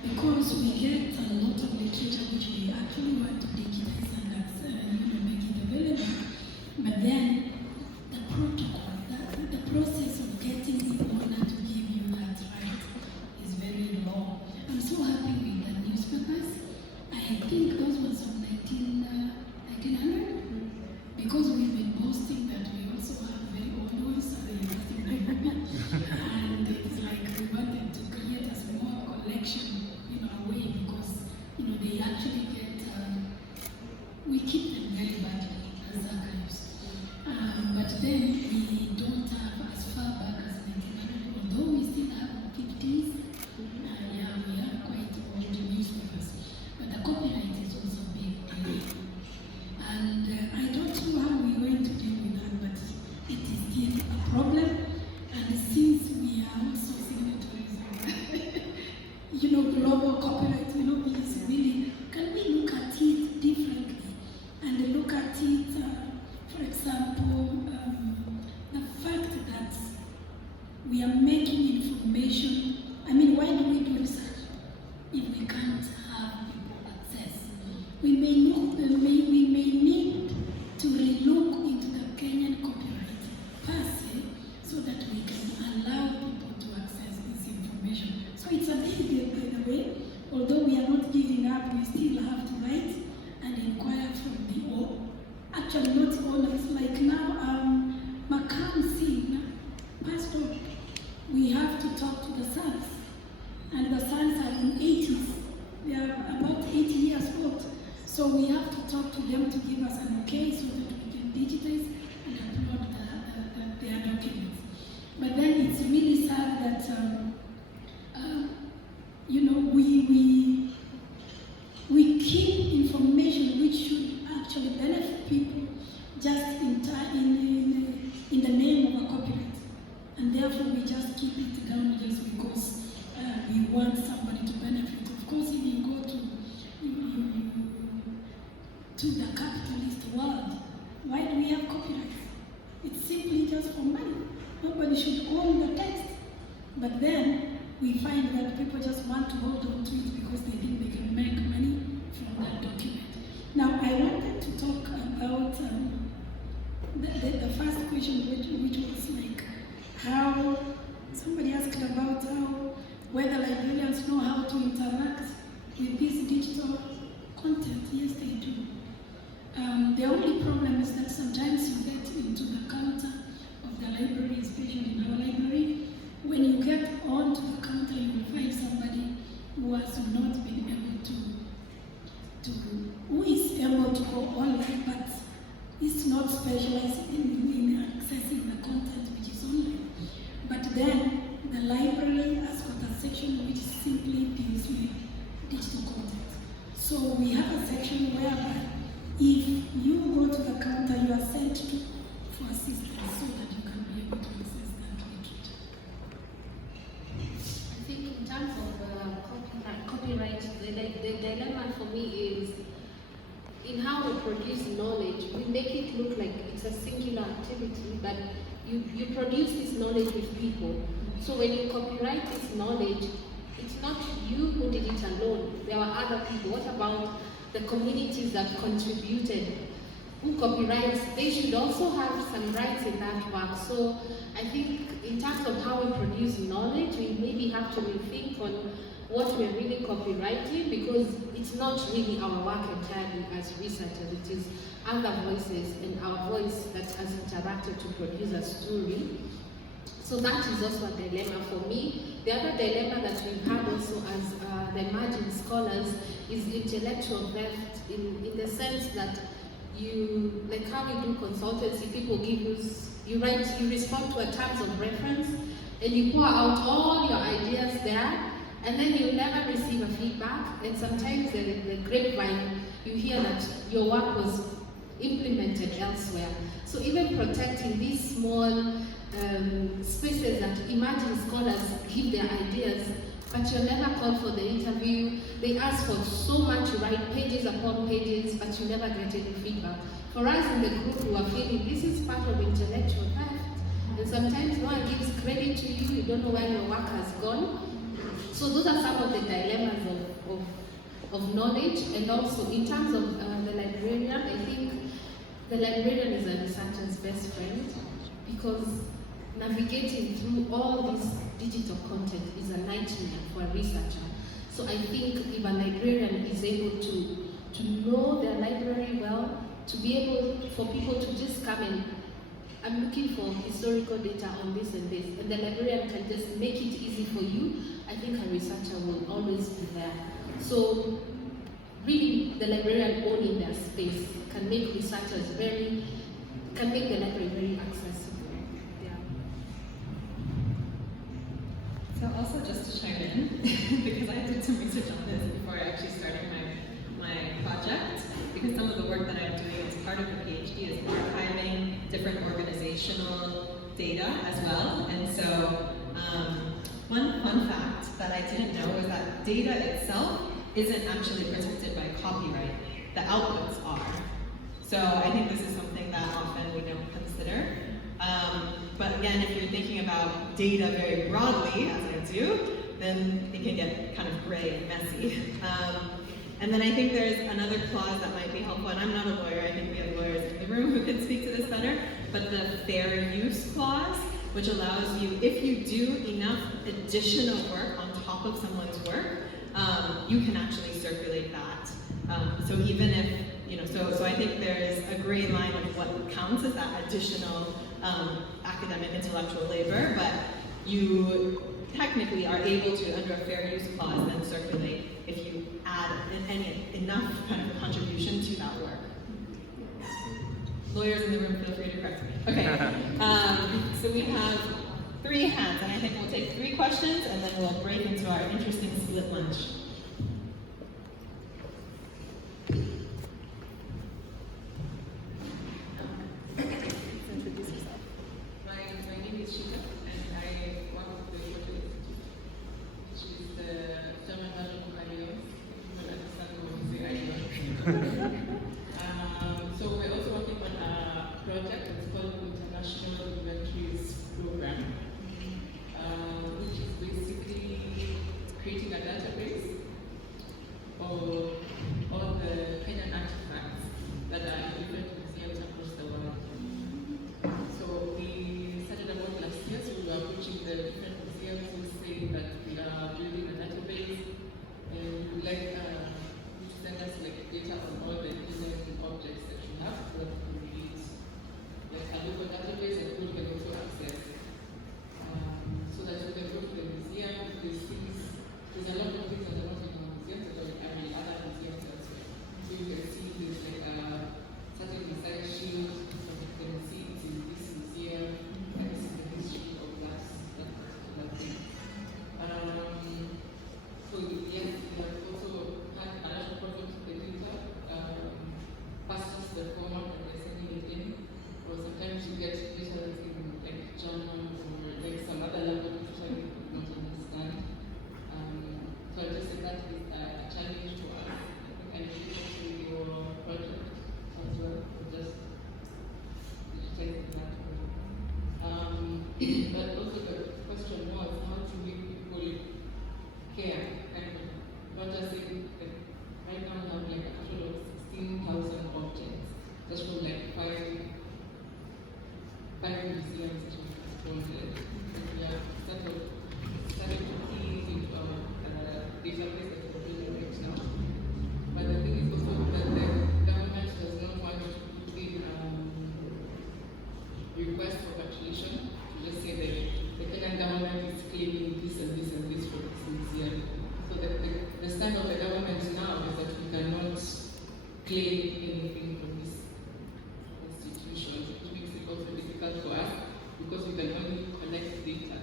because we get a lot of literature which we actually want to digitize and make it available, but then the protocol, the process of getting the owner to give you a we are making information. I mean, why do we do research if we can't have people access? We may need to relook into the Kenyan copyright per se, so that we can allow people to access this information. So it's a big deal, by the way. Although we are not giving up, we still have to write and inquire from the actually not owners. Like now, Makam Singh passed on. We have to talk to the sons, and the sons are in 80s. They are about 80 years old. So we have to talk to them to give us an okay so that we can digitize and upload their documents. But then it's really sad that we keep information which should actually benefit people just in the name of a copyright, and therefore we just keep it down just because we want somebody to benefit. Of course, if you go to the capitalist world, why do we have copyrights? It's simply just for money. Nobody should own the text. But then we find that people just want to hold on to it because they think they can make money from that document. Now, I wanted to talk about the first question, which was like how somebody asked about whether librarians know how to interact with this digital content. Yes, they do. The only problem is that sometimes you get into the counter of the library, especially in our library. When you get onto the counter, you will find somebody who has not been able who is able to go online, but is not specialized in accessing the content which is online. But then the library has got a section which simply deals with digital content. So we have a section whereby if you go to the counter, you are sent for assistance so that you can be able to access that literature. I think in terms of copyright, the dilemma for me is in how we produce knowledge. We make it look like it's a singular activity, but you produce this knowledge with people. So when you copyright this knowledge, it's not you who did it alone. There were other people. What about the communities that contributed? Who copyrights? They should also have some rights in that work. So I think in terms of how we produce knowledge, we maybe have to rethink on what we're really copyrighting, because it's not really our work entirely as researchers. It is other voices and our voice that has interacted to produce a story. So that is also a dilemma for me. The other dilemma that we've had also as the emerging scholars is intellectual theft in the sense that you, like how we do consultancy, people give you respond to a terms of reference and you pour out all your ideas there, and then you never receive a feedback, and sometimes the grapevine, you hear that your work was implemented elsewhere. So even protecting these small spaces that emerging scholars give their ideas, but you're never called for the interview. They ask for so much, you write pages upon pages, but you never get any feedback. For us in the group, we are feeling this is part of intellectual theft, and sometimes no one gives credit to you, you don't know where your work has gone. So those are some of the dilemmas of knowledge. And also in terms of the librarian, I think the librarian is a researcher's best friend, because navigating through all this digital content is a nightmare for a researcher. So I think if a librarian is able to know their library well, to be able for people to just come in, I'm looking for historical data on this and this, and the librarian can just make it easy for you, I think a researcher will always be there. So really the librarian owning their space can make researchers can make the library very accessible. Yeah. So also just to chime in, because I did some research on this before I actually started my project, because some of the work that I'm doing as part of the PhD is archiving different organizational data as well. And so one fun fact that I didn't know is that data itself isn't actually protected by copyright. The outputs are. So I think this is something that often we don't consider. But again, if you're thinking about data very broadly, as I do, then it can get kind of gray and messy. And then I think there's another clause that might be helpful, and I'm not a lawyer, I think we have lawyers in the room who can speak to this better, but the fair use clause, which allows you, if you do enough additional work on top of someone's work, you can actually circulate that. So even if, so I think there is a gray line of what counts as that additional academic intellectual labor, but you technically are able to, under a fair use clause, then circulate if you add enough kind of contribution to that work. Lawyers in the room, feel free to correct me. Okay, so we have 3 hands, and I think we'll take 3 questions, and then we'll break into our interesting split lunch. Introduce yourself. My name is Shika, and I work with the Photo Institute, which is the German version of Eider. You will understand what we say Eider. So we're also working on a project that's called International Inventories Program, which is basically creating a database of all the Kenyan artifacts that are in different museums across the world. So we started about last year, so we were approaching the different museums who say that we are building a database and we would like you to send us data on all the images and objects that you have so that we can use a local database that we can also access. So that we can go to the museum, because there's a lot of things that are not in our museums, but in other museums as well. So you can see there's certain design shields, so you can see it's in this museum, and this is the history of that particular thing. So yes, we have also had a lot of problems with the data, past the format that they're sending it in, or sometimes you get data that's in German or some other language which I do not understand. So I just say that is a challenge to us. I think I should also your project as well, just digitizing that way. But also the question was how to make people care, and not just say right now we have a total of 16,000 objects, just from 5 museums that we wanted. We have started to key into our database that we're building right now. But the thing is also that the government does not want to put in request for repatriation to just say that the Kenyan government is claiming this and this and this for this museum. So the stand of the government now is that we cannot claim anything from this institution, which makes it also difficult for us because we can only collect data.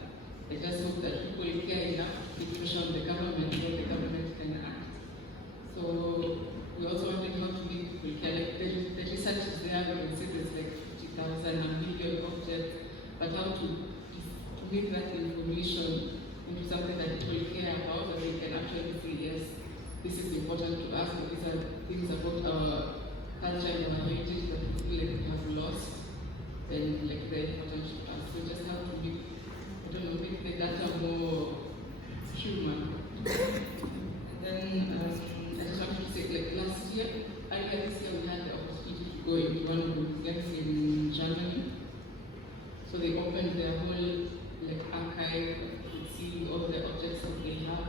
I just hope that people care enough to keep pressure on the government so the government can act. So we also wanted how to make people care. The research is there, we can see there's 50,000 and million objects, but how to make that information into something that people care about, and they can actually see, yes, this is important to us, but these are things about our culture and our heritage that we feel like we have lost, then they're important to us. So just how to make, make the data more human. And then I just wanted to say, last year, earlier this year, we had the opportunity to go into one of the museums in Germany. So they opened their whole archive, to see all the objects that they have.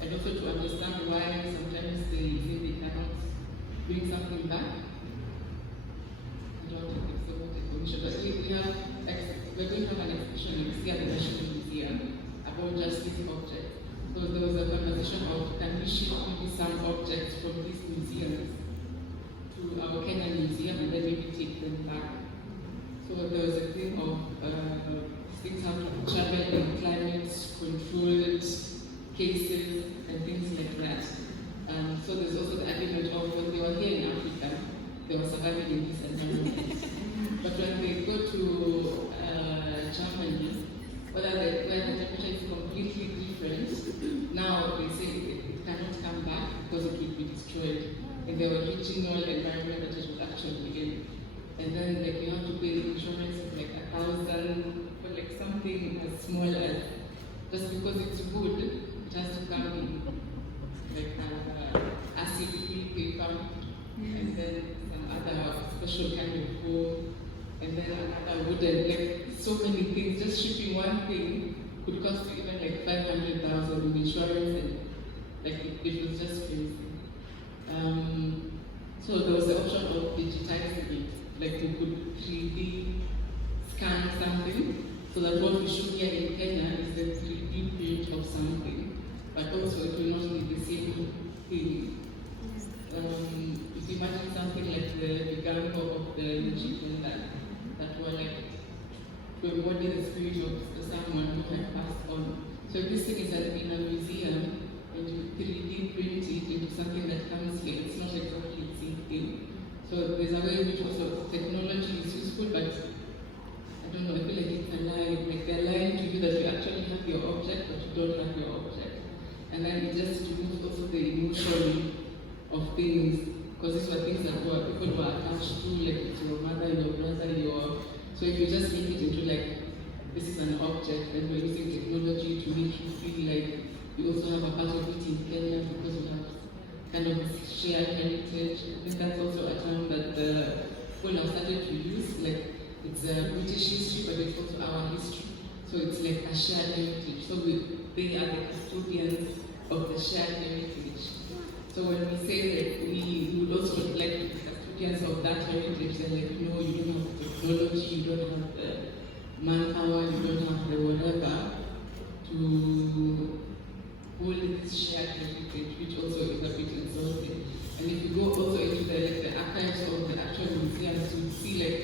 And also to understand why sometimes they say they cannot bring something back. I don't think it's about information, but we're going to have an exhibition next year at the National Museum about just these objects. So there was a conversation of can we ship maybe some objects from these museums to our Kenyan museum and then maybe take them back. So there was a thing of things have to travel in climate-controlled cases and things like that. So there's also the argument of when they were here in Africa, they were surviving in this environment. But when they go to Germany, where the temperature is completely different, now they say it cannot come back because it will be destroyed in the original environment that it was actually in. And then you have to the insurance is like 1,000 for like something as small as, just because it's wood, it has to come in like acid-free paper, and then some other special kind of foam, and then another wooden, like so many things. Just shipping one thing could cost you even like 500,000 with insurance, and like it was just crazy. So there was the option of digitizing it, like we could 3D scan something, so that what we show here in Kenya is the 3D print of something, but also it will not be the same thing. If you imagine something like the Gango of the Egyptian that were like to embody the spirit of someone who had passed on. So if this thing is in a museum, and you 3D print it into something that comes here, it's not exactly the same thing. So there's a way in which also technology is useful, but I don't know, I feel like it's a lie. Like they're lying to you that you actually have your object, but you don't have your object. And then it just removes also the emotion of things, because these were things that people were attached to, like your mother, your brother, so if you just make it into like, this is an object, and we're using technology to make you feel like you also have a part of it in Kenya because we have kind of shared heritage. I think that's also a term that people have started to use, like it's a British history, but it's also our history. So it's like a shared heritage. So they are the custodians of the shared heritage. So when we say that we would also like to be custodians of that heritage, they're like, no, you don't have the technology, you don't have the manpower, you don't have the whatever to hold this shared heritage, which also is a bit insulting. And if you go also into the archives of the actual museums, you see like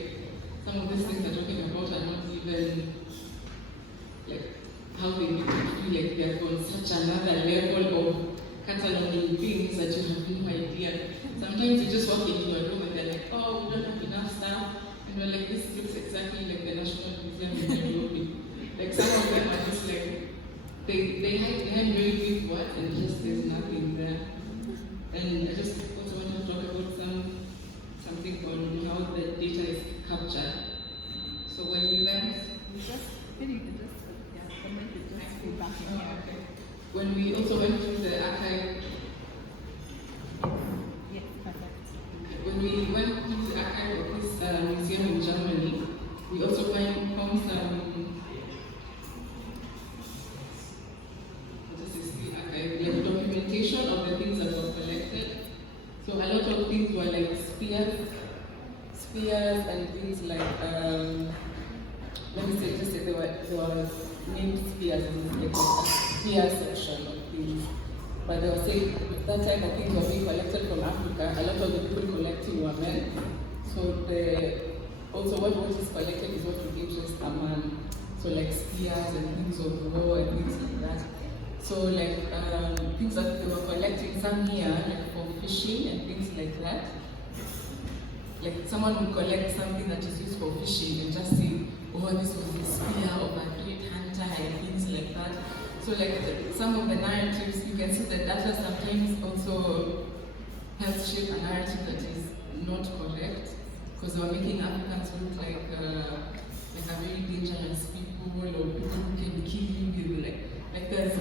some of these things they're talking about are not even like how they make you feel like they're on such another level of cataloging things that you have no idea. Sometimes you just walk into a room and they're like, oh, we don't have enough stuff. And you're like, this looks exactly like the National Museum in Nairobi. Like some of them are just like, they had very big words and just there's nothing there. And I just also want to talk about something on how the data is captured. So when we went, when we also went to the archive, when we went to the archive of this museum in Germany, we also found some like documentation of the things that were collected. So a lot of things were like spears and things like let me say, just say there were named spears in like a spear section of things. But they were saying that time that things were being collected from Africa, a lot of the people collecting were men. So also what is collected is what would interest a man. So like spears and things of war and things like that. So like things that they were collecting, some here, like for fishing and things like that. Like someone would collect something that is used for fishing and just say, oh, this was a spear of a great hunter and things like that. So like some of the narratives, you can see that data sometimes also helps shape a narrative that is not correct, because they were making Africans look like a very dangerous people, or people who can kill you with like there's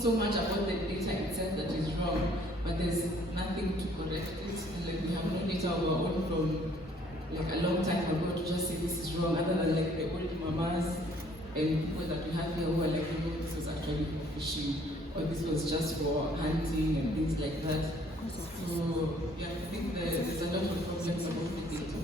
so much about the data itself that is wrong, but there's nothing to correct it. And like we have no data of our own from like a long time ago to just say this is wrong, other than like the old mamas and people that we have here who are like, no, this was actually for fishing, or this was just for hunting and things like that. So yeah, I think there's a lot of problems about the data.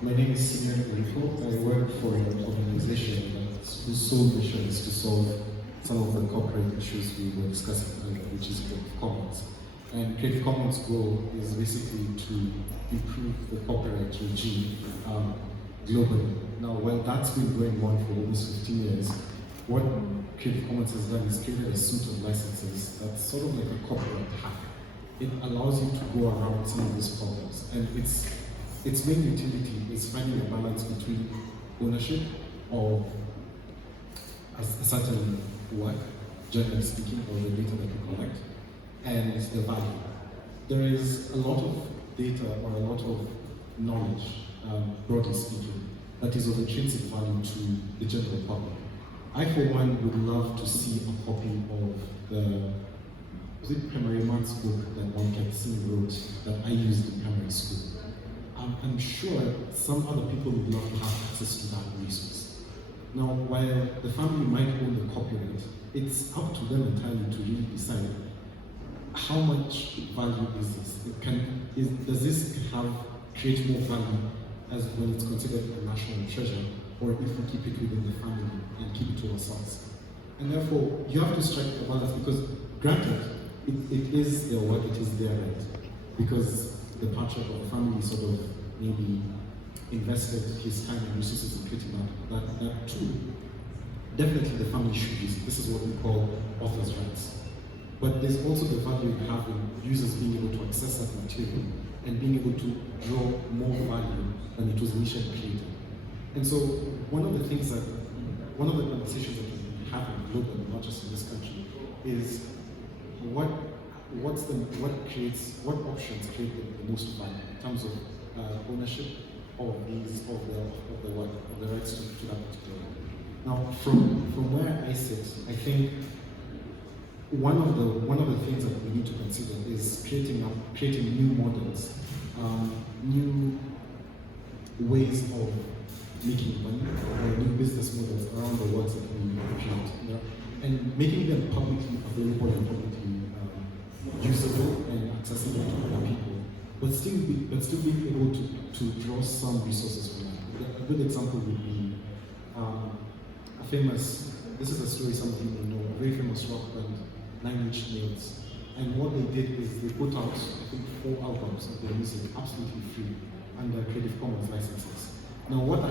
My name is Simeon Rico. I work for an organization whose sole mission is to solve some of the corporate issues we were discussing earlier, which is Creative Commons. And Creative Commons' goal is basically to improve the copyright regime globally. Now, while that's been going on for almost 15 years, what Creative Commons has done is created a suite of licenses that's sort of like a copyright hack. It allows you to go around some of these problems, and its main utility is finding a balance between ownership of a certain work, generally speaking, or the data that you collect, and the value. There is a lot of data or a lot of knowledge, broadly speaking, that is of intrinsic value to the general public. I, for one, would love to see a copy of the primary month's book that one can see wrote that I used in primary school. I'm sure some other people would love to have access to that resource. Now, while the family might own the copyright, it's up to them entirely to really decide how much value is this. Does this create more value as when it's considered a national treasure, or if we keep it within the family and keep it to ourselves? And therefore, you have to strike a balance, because granted, it is their work, it is their right, because the patriarch of the family sort of maybe invested his time and resources in creating that tool. Definitely the family should use it. This is what we call author's rights. But there's also the value in having users being able to access that material and being able to draw more value than it was initially created. And so one of the conversations that we have globally, not just in this country, is what options create the most value in terms of ownership of the work, of the rights to that particular work. Now, from where I sit, I think one of the things that we need to consider is creating new models, new ways of making money, or new business models around the works that we create, and making them publicly available and publicly usable and accessible to other people, but still being able to draw some resources from that. A good example would be this is a story some of you may know, a very famous rock band, 9 Inch Nails. And what they did is they put out, I think, 4 albums of their music absolutely free under Creative Commons licenses. Now what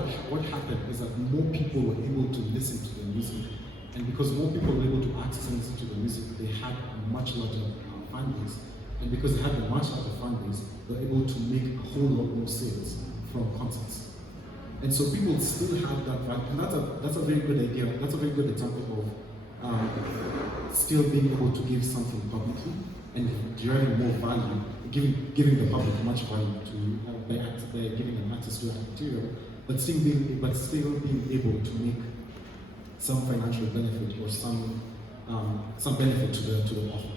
happened is that more people were able to listen to their music, and because more people were able to access and listen to the music, they had a much larger fan base. And because they had a much larger fan base, they were able to make a whole lot more sales from concerts. And so people still have that value, and that's a very good idea. That's a very good example of still being able to give something publicly and deriving more value, giving the public much value by giving them access to that material, but still being able to make some financial benefit or some benefit to the author.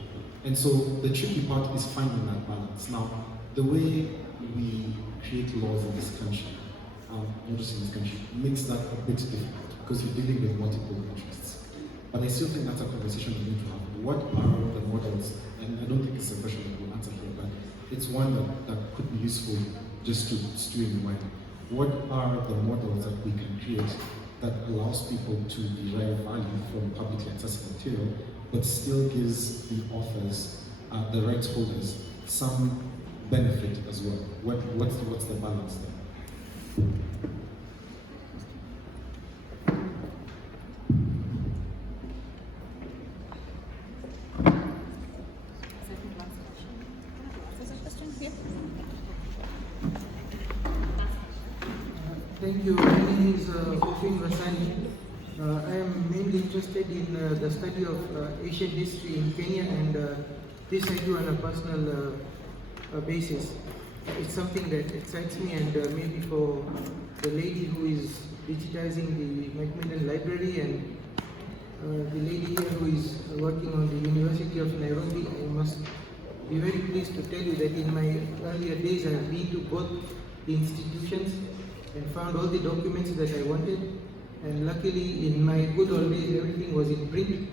And so the tricky part is finding that balance. Now, the way we create laws in this country, not just in this country, makes that a bit difficult because you're dealing with multiple interests. But I still think that's a conversation we need to have. What are the models? And I don't think it's a question that we'll answer here, but it's one that could be useful just to stew in the mind. What are the models that we can create that allows people to derive value from publicly accessible material, but still gives the authors, the rights holders, some benefit as well? What's the balance there? Thank you. My name is Hopin Vasani. I am mainly interested in the study of Asian history in Kenya, and this I do on a personal basis. It's something that excites me, and maybe for the lady who is digitizing the Macmillan Library and the lady here who is working on the University of Nairobi, I must be very pleased to tell you that in my earlier days I have been to both the institutions and found all the documents that I wanted, and luckily in my good old days everything was in print,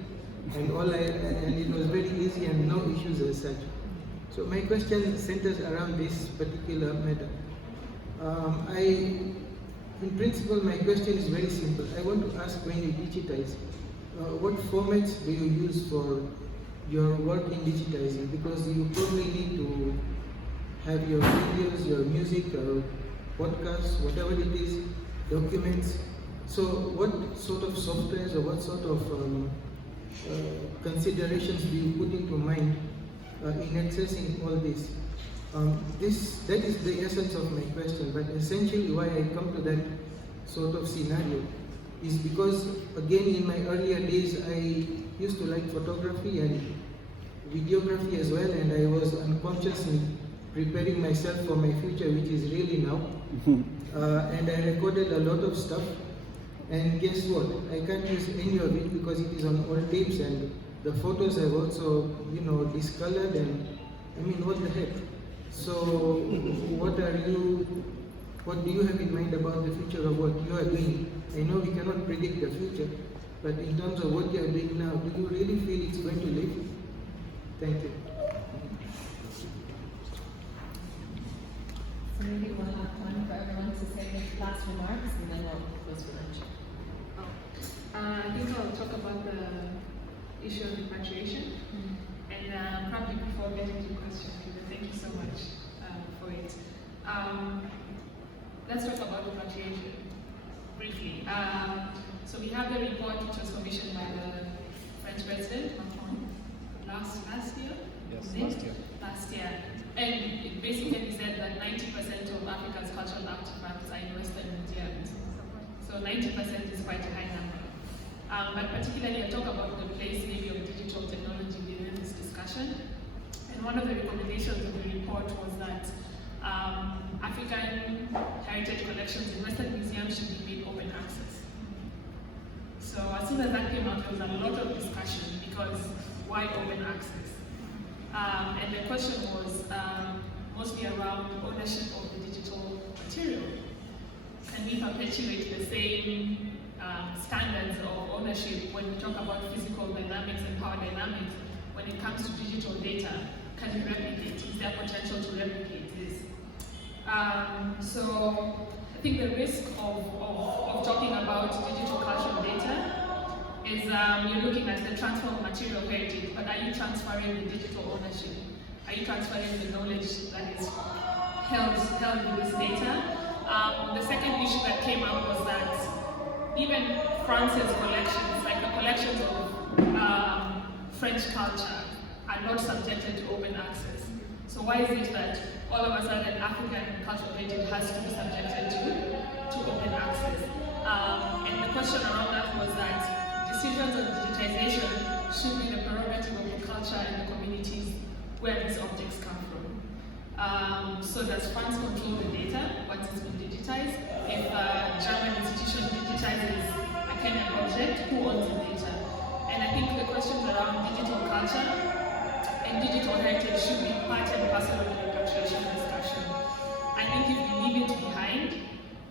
and it was very easy and no issues as such. So my question centers around this particular matter. In principle, my question is very simple. I want to ask, when you digitize, what formats do you use for your work in digitizing? Because you probably need to have your videos, your music, podcasts, whatever it is, documents. So what sort of softwares or what sort of considerations do you put into mind in accessing all this? That is the essence of my question, but essentially why I come to that sort of scenario is because, again, in my earlier days I used to like photography, and videography as well, and I was unconsciously preparing myself for my future, which is really now. And I recorded a lot of stuff, and guess what? I can't use any of it because it is on old tapes, and the photos I've also, discolored, and I mean, what the heck? So, what do you have in mind about the future of what you are doing? I know we cannot predict the future, but in terms of what you are doing now, do you really feel it's going to live? Thank you. So maybe we'll have time for everyone to say their last remarks, and then we'll close for lunch. I think I'll talk about the issue of repatriation. And probably before getting to question, thank you so much for it. Let's talk about repatriation briefly. So we have the report which was commissioned by the French President Macron last year. Yes, Last year. And it basically said that 90% of Africa's cultural artifacts are in Western museums. So 90% is quite a high number. But particularly I talk about the place maybe of digital technology within this discussion. And one of the recommendations of the report was that African heritage collections in Western museums should be made open access. So as soon as that came out, there was a lot of discussion because why open access? And the question was mostly around ownership of the digital material. Can we perpetuate the same standards of ownership when we talk about physical dynamics and power dynamics? When it comes to digital data, can we replicate? Is there potential to replicate this? So I think the risk of talking about digital cultural data is you're looking at the transfer of material heritage, but are you transferring the digital ownership? Are you transferring the knowledge that is held with this data? The second issue that came up was that even France's collections, like the collections of French culture, are not subjected to open access. So why is it that all of a sudden African cultural heritage has to be subjected to open access? And the question around that was that decisions on digitization should be the prerogative of the culture and the communities where these objects come from. So does France control the data once it's been digitized? If a German institution digitizes a Kenyan object, who owns the data? And I think the questions around digital culture and digital heritage should be part and parcel of the repatriation discussion. I think if we leave it behind,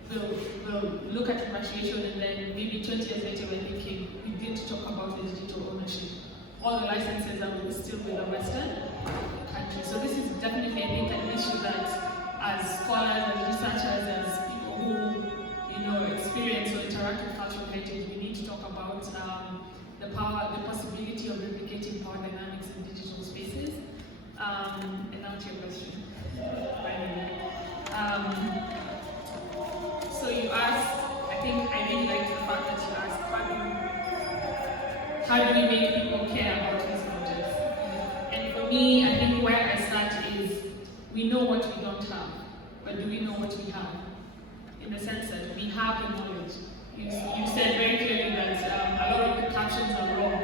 we'll look at repatriation and then maybe 20 years later we're thinking we didn't talk about the digital ownership. All the licenses are still with the Western country. So this is definitely, I think, an issue that as scholars, as researchers, as people who experience or interact with cultural heritage, we need to talk about the possibility of replicating power dynamics in digital spaces. And now to your question. So you asked, I think I really like the fact that you asked, how do we make people care about these objects? And for me, I think where I start is, we know what we don't have, but do we know what we have? In the sense that we have the knowledge. You said very clearly that a lot of the captions are wrong.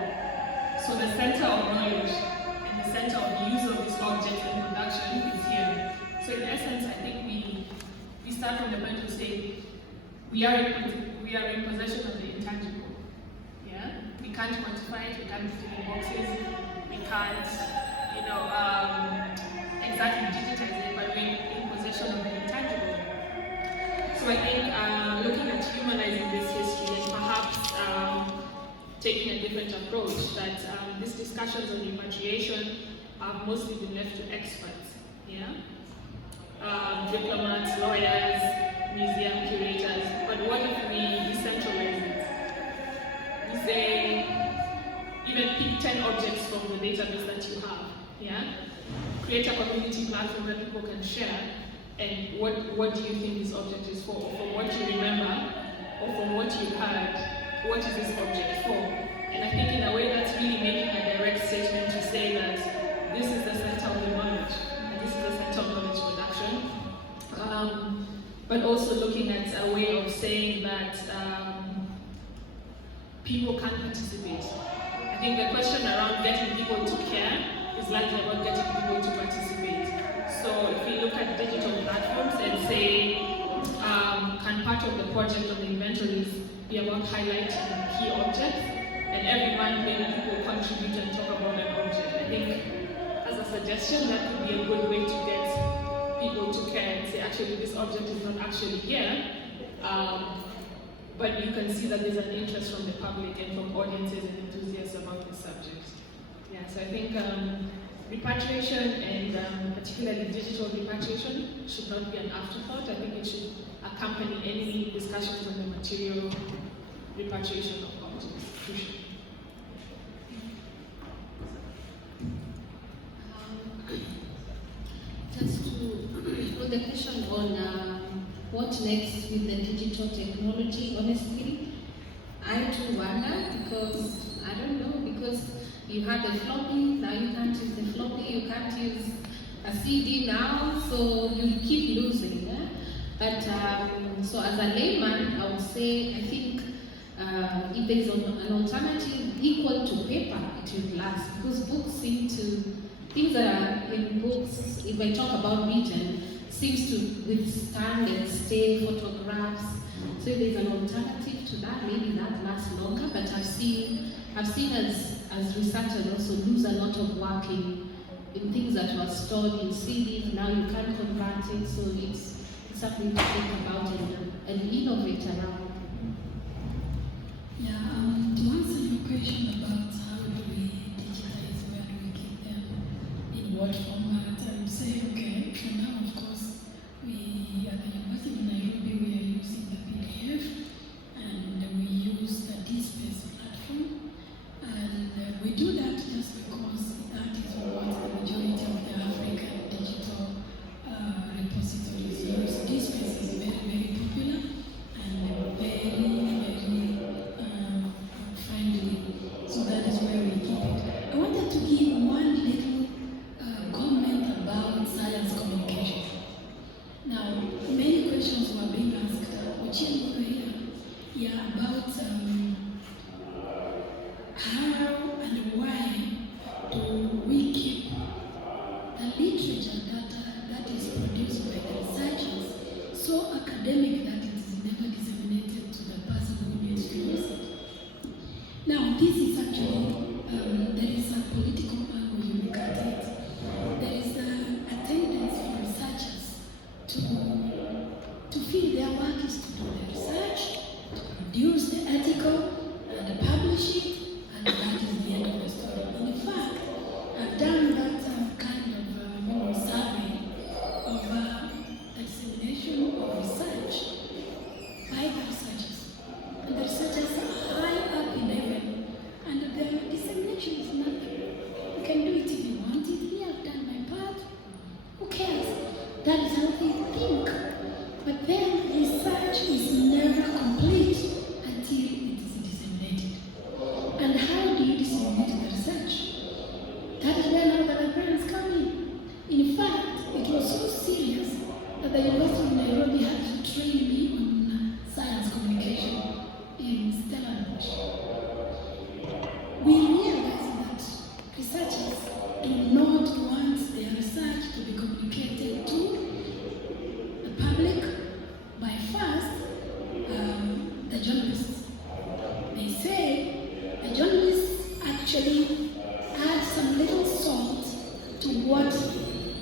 So the center of knowledge and the center of the use of this object in production is here. So in essence, I think we start from the point of saying, we are in possession of the intangible. Yeah? We can't quantify it, we can't put it in boxes, we can't, exactly digitize it, but we're in possession of the intangible. So I think looking at humanizing this history and perhaps taking a different approach, that these discussions on repatriation have mostly been left to experts. Yeah? Diplomats, lawyers, museum curators, but what if we decentralize it? We say, even pick 10 objects from the database that you have, yeah? Create a community platform where people can share, and what do you think this object is for? From what you remember, or from what you heard, what is this object for? And I think in a way that's really making a direct statement to say that this is the center of the knowledge, and this is the center of knowledge production. But also looking at a way of saying that people can participate. I think the question around getting people to care is largely about getting people to participate. So if we look at digital platforms and say, can part of the project of the inventories be about highlighting key objects, and every month maybe people contribute and talk about an object. I think as a suggestion, that could be a good way to get people to care and say, actually this object is not actually here, but you can see that there's an interest from the public and from audiences and enthusiasts about the subject. Yeah, so I think repatriation and particularly digital repatriation should not be an afterthought. I think it should accompany any discussions on the material repatriation of objects. Just to put the question on what next with the digital technology, honestly, I too wonder, because I don't know, because you had a floppy, now you can't use the floppy, you can't use a CD now, so you keep losing. Yeah? But so as a layman, I would say I think if there is an alternative equal to paper, it will last, because books seem to, things that are in books, if I talk about region, seems to withstand and stay photographs. So if there's an alternative to that, maybe that lasts longer. But I've seen as researchers also lose a lot of work in things that were stored in CDs. Now you can't convert it, so it's something to think about and innovate around. Yeah, to answer your question about how do we digitize, where do we keep them, in what format, I would say, okay, for now, of course, we at the University of Nairobi, we are using the PDF, and we use the DSpace platform, and we do that just because that is what the majority of the African digital repositories use. DSpace is very, very popular and very friendly, so that is where we keep it. I wanted to give one little comment about science communication. Now, many questions were being asked, about how and why do we keep the literature that is produced by the researchers so academic that it is never disseminated to the person who needs to use it. Now, this is actually, there is a political angle you look at it. There is a tendency for researchers to feel their work is to do the research, to produce the article, and publish it, and that is the end of the story. In fact, I've done that kind of survey of dissemination of research by the researchers. And the researchers are high up in heaven, and their dissemination is nothing. You can do it if you want it. Here, I've done my part. Who cares? That is how they think. But then research is never complete until it is disseminated. And how do you disseminate the research? That is where now the librarians come in. In fact, it was so serious that the University of Nairobi had to train me on science communication in Stellenbosch. We realized that researchers do not want their research to be communicated to the public by first the journalists. They say the journalists actually add some little salt to what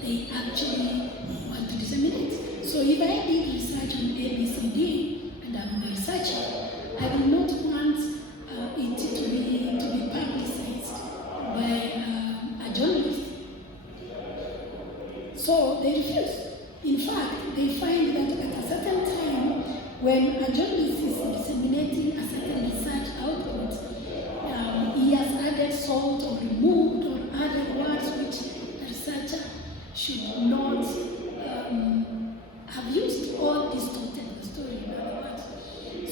they actually want to disseminate. So if I did research on ABCD and I'm the researcher, I will not want it to be publicized by a journalist. So they refuse. In fact, they find that at a certain time, when a journalist is disseminating a certain research output, he has added salt or removed or added words which the researcher should not have used or distorted the story, in other words.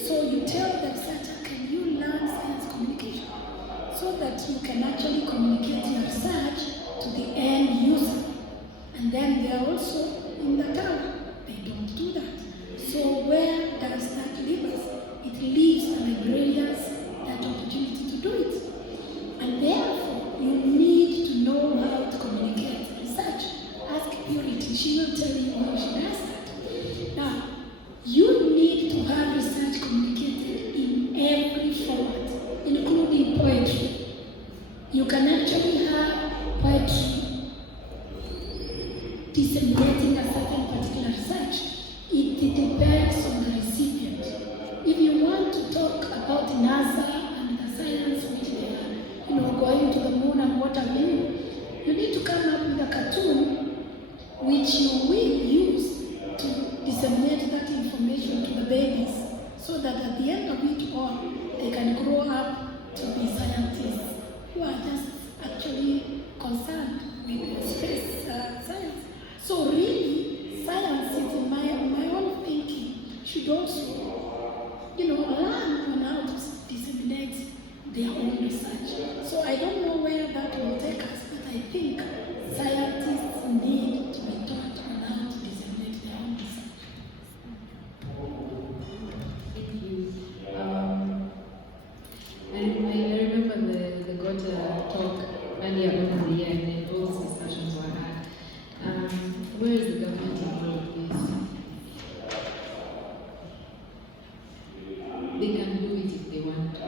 So you tell the researcher, can you learn science communication so that you can actually communicate your research to the end user? And then they are also in the tower. They don't do that. So where does that leave us? It leaves the librarians that opportunity to do it. And therefore, you need to know how to disseminate that information to the babies so that at the end of it all, they can grow up to be scientists who are just actually concerned with space science. So really, science is in my own thinking should also, learn on how to disseminate their own research. So I don't know where that will take us, but I think scientists need to be taught on how to disseminate their own research. Thank you. I remember the Gotha talk earlier on in the year, and then all these discussions were had. Where is the government involved in this? They can do it if they want to.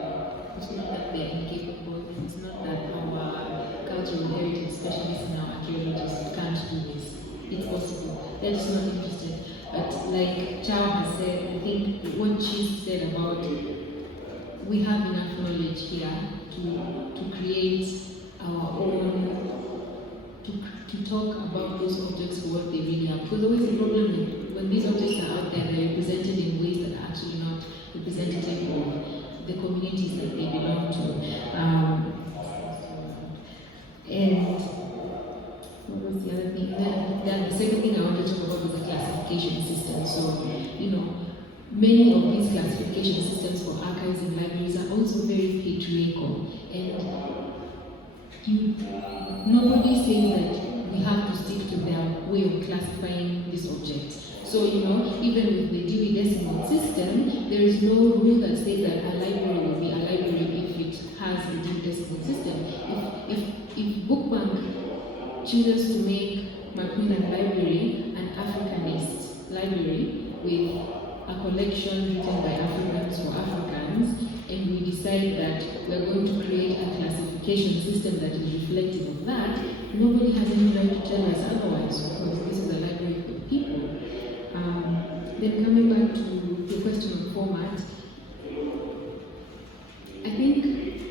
It's not that they're incapable. It's not that our cultural heritage specialists and our archaeologists can't do this. It's possible. They're just not interested. But like Chao has said, I think what she said about we have enough knowledge here to create our own, to talk about those objects for what they really are. Because always the problem when these objects are out there, they're represented in ways that are actually not representative of the communities that they belong to. And what was the other thing? Then the second thing I wanted to talk about was the classification system. So, many of these classification systems for archives and libraries are also very patriarchal. And nobody says that we have to stick to their way of classifying this object. So, even with the Dewey Decimal System, there is no rule that says that a library will be a library if it has a Dewey Decimal System. If Book Bunk chooses to make Munene Library an Africanist library with a collection written by Africans for Africans, and we decide that we're going to create a classification system that is reflective of that, nobody has any right to tell us otherwise, because this is a library for people. Then coming back to the question of format, I think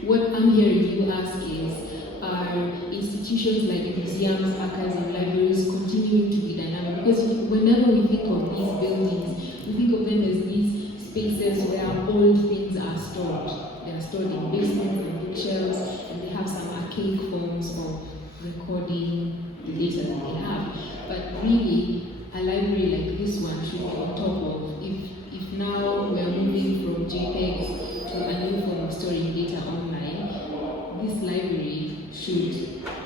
what I'm hearing you ask is, are institutions like museums, archives, and libraries continuing to be dynamic? Because whenever we think of these buildings, we think of them as these spaces where old things are stored. They are stored in basements and bookshelves, and they have some archaic forms of recording the data that they have. But really, a library like this one should be on top of, if now we are moving from JPEGs to a new form of storing data online, this library should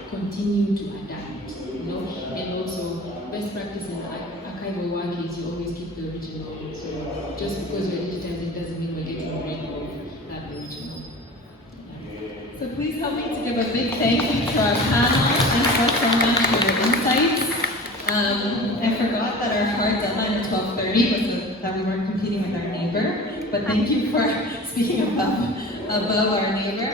continue to adapt, and also best practice in archival work is you always keep the original. So just because we're digitizing doesn't mean we're getting rid of that original. So please help me to give a big thank you to our panel. Thanks so much for your insights. I forgot that our hard deadline at 12:30 was that we weren't competing with our neighbor, but thank you for speaking above our neighbor.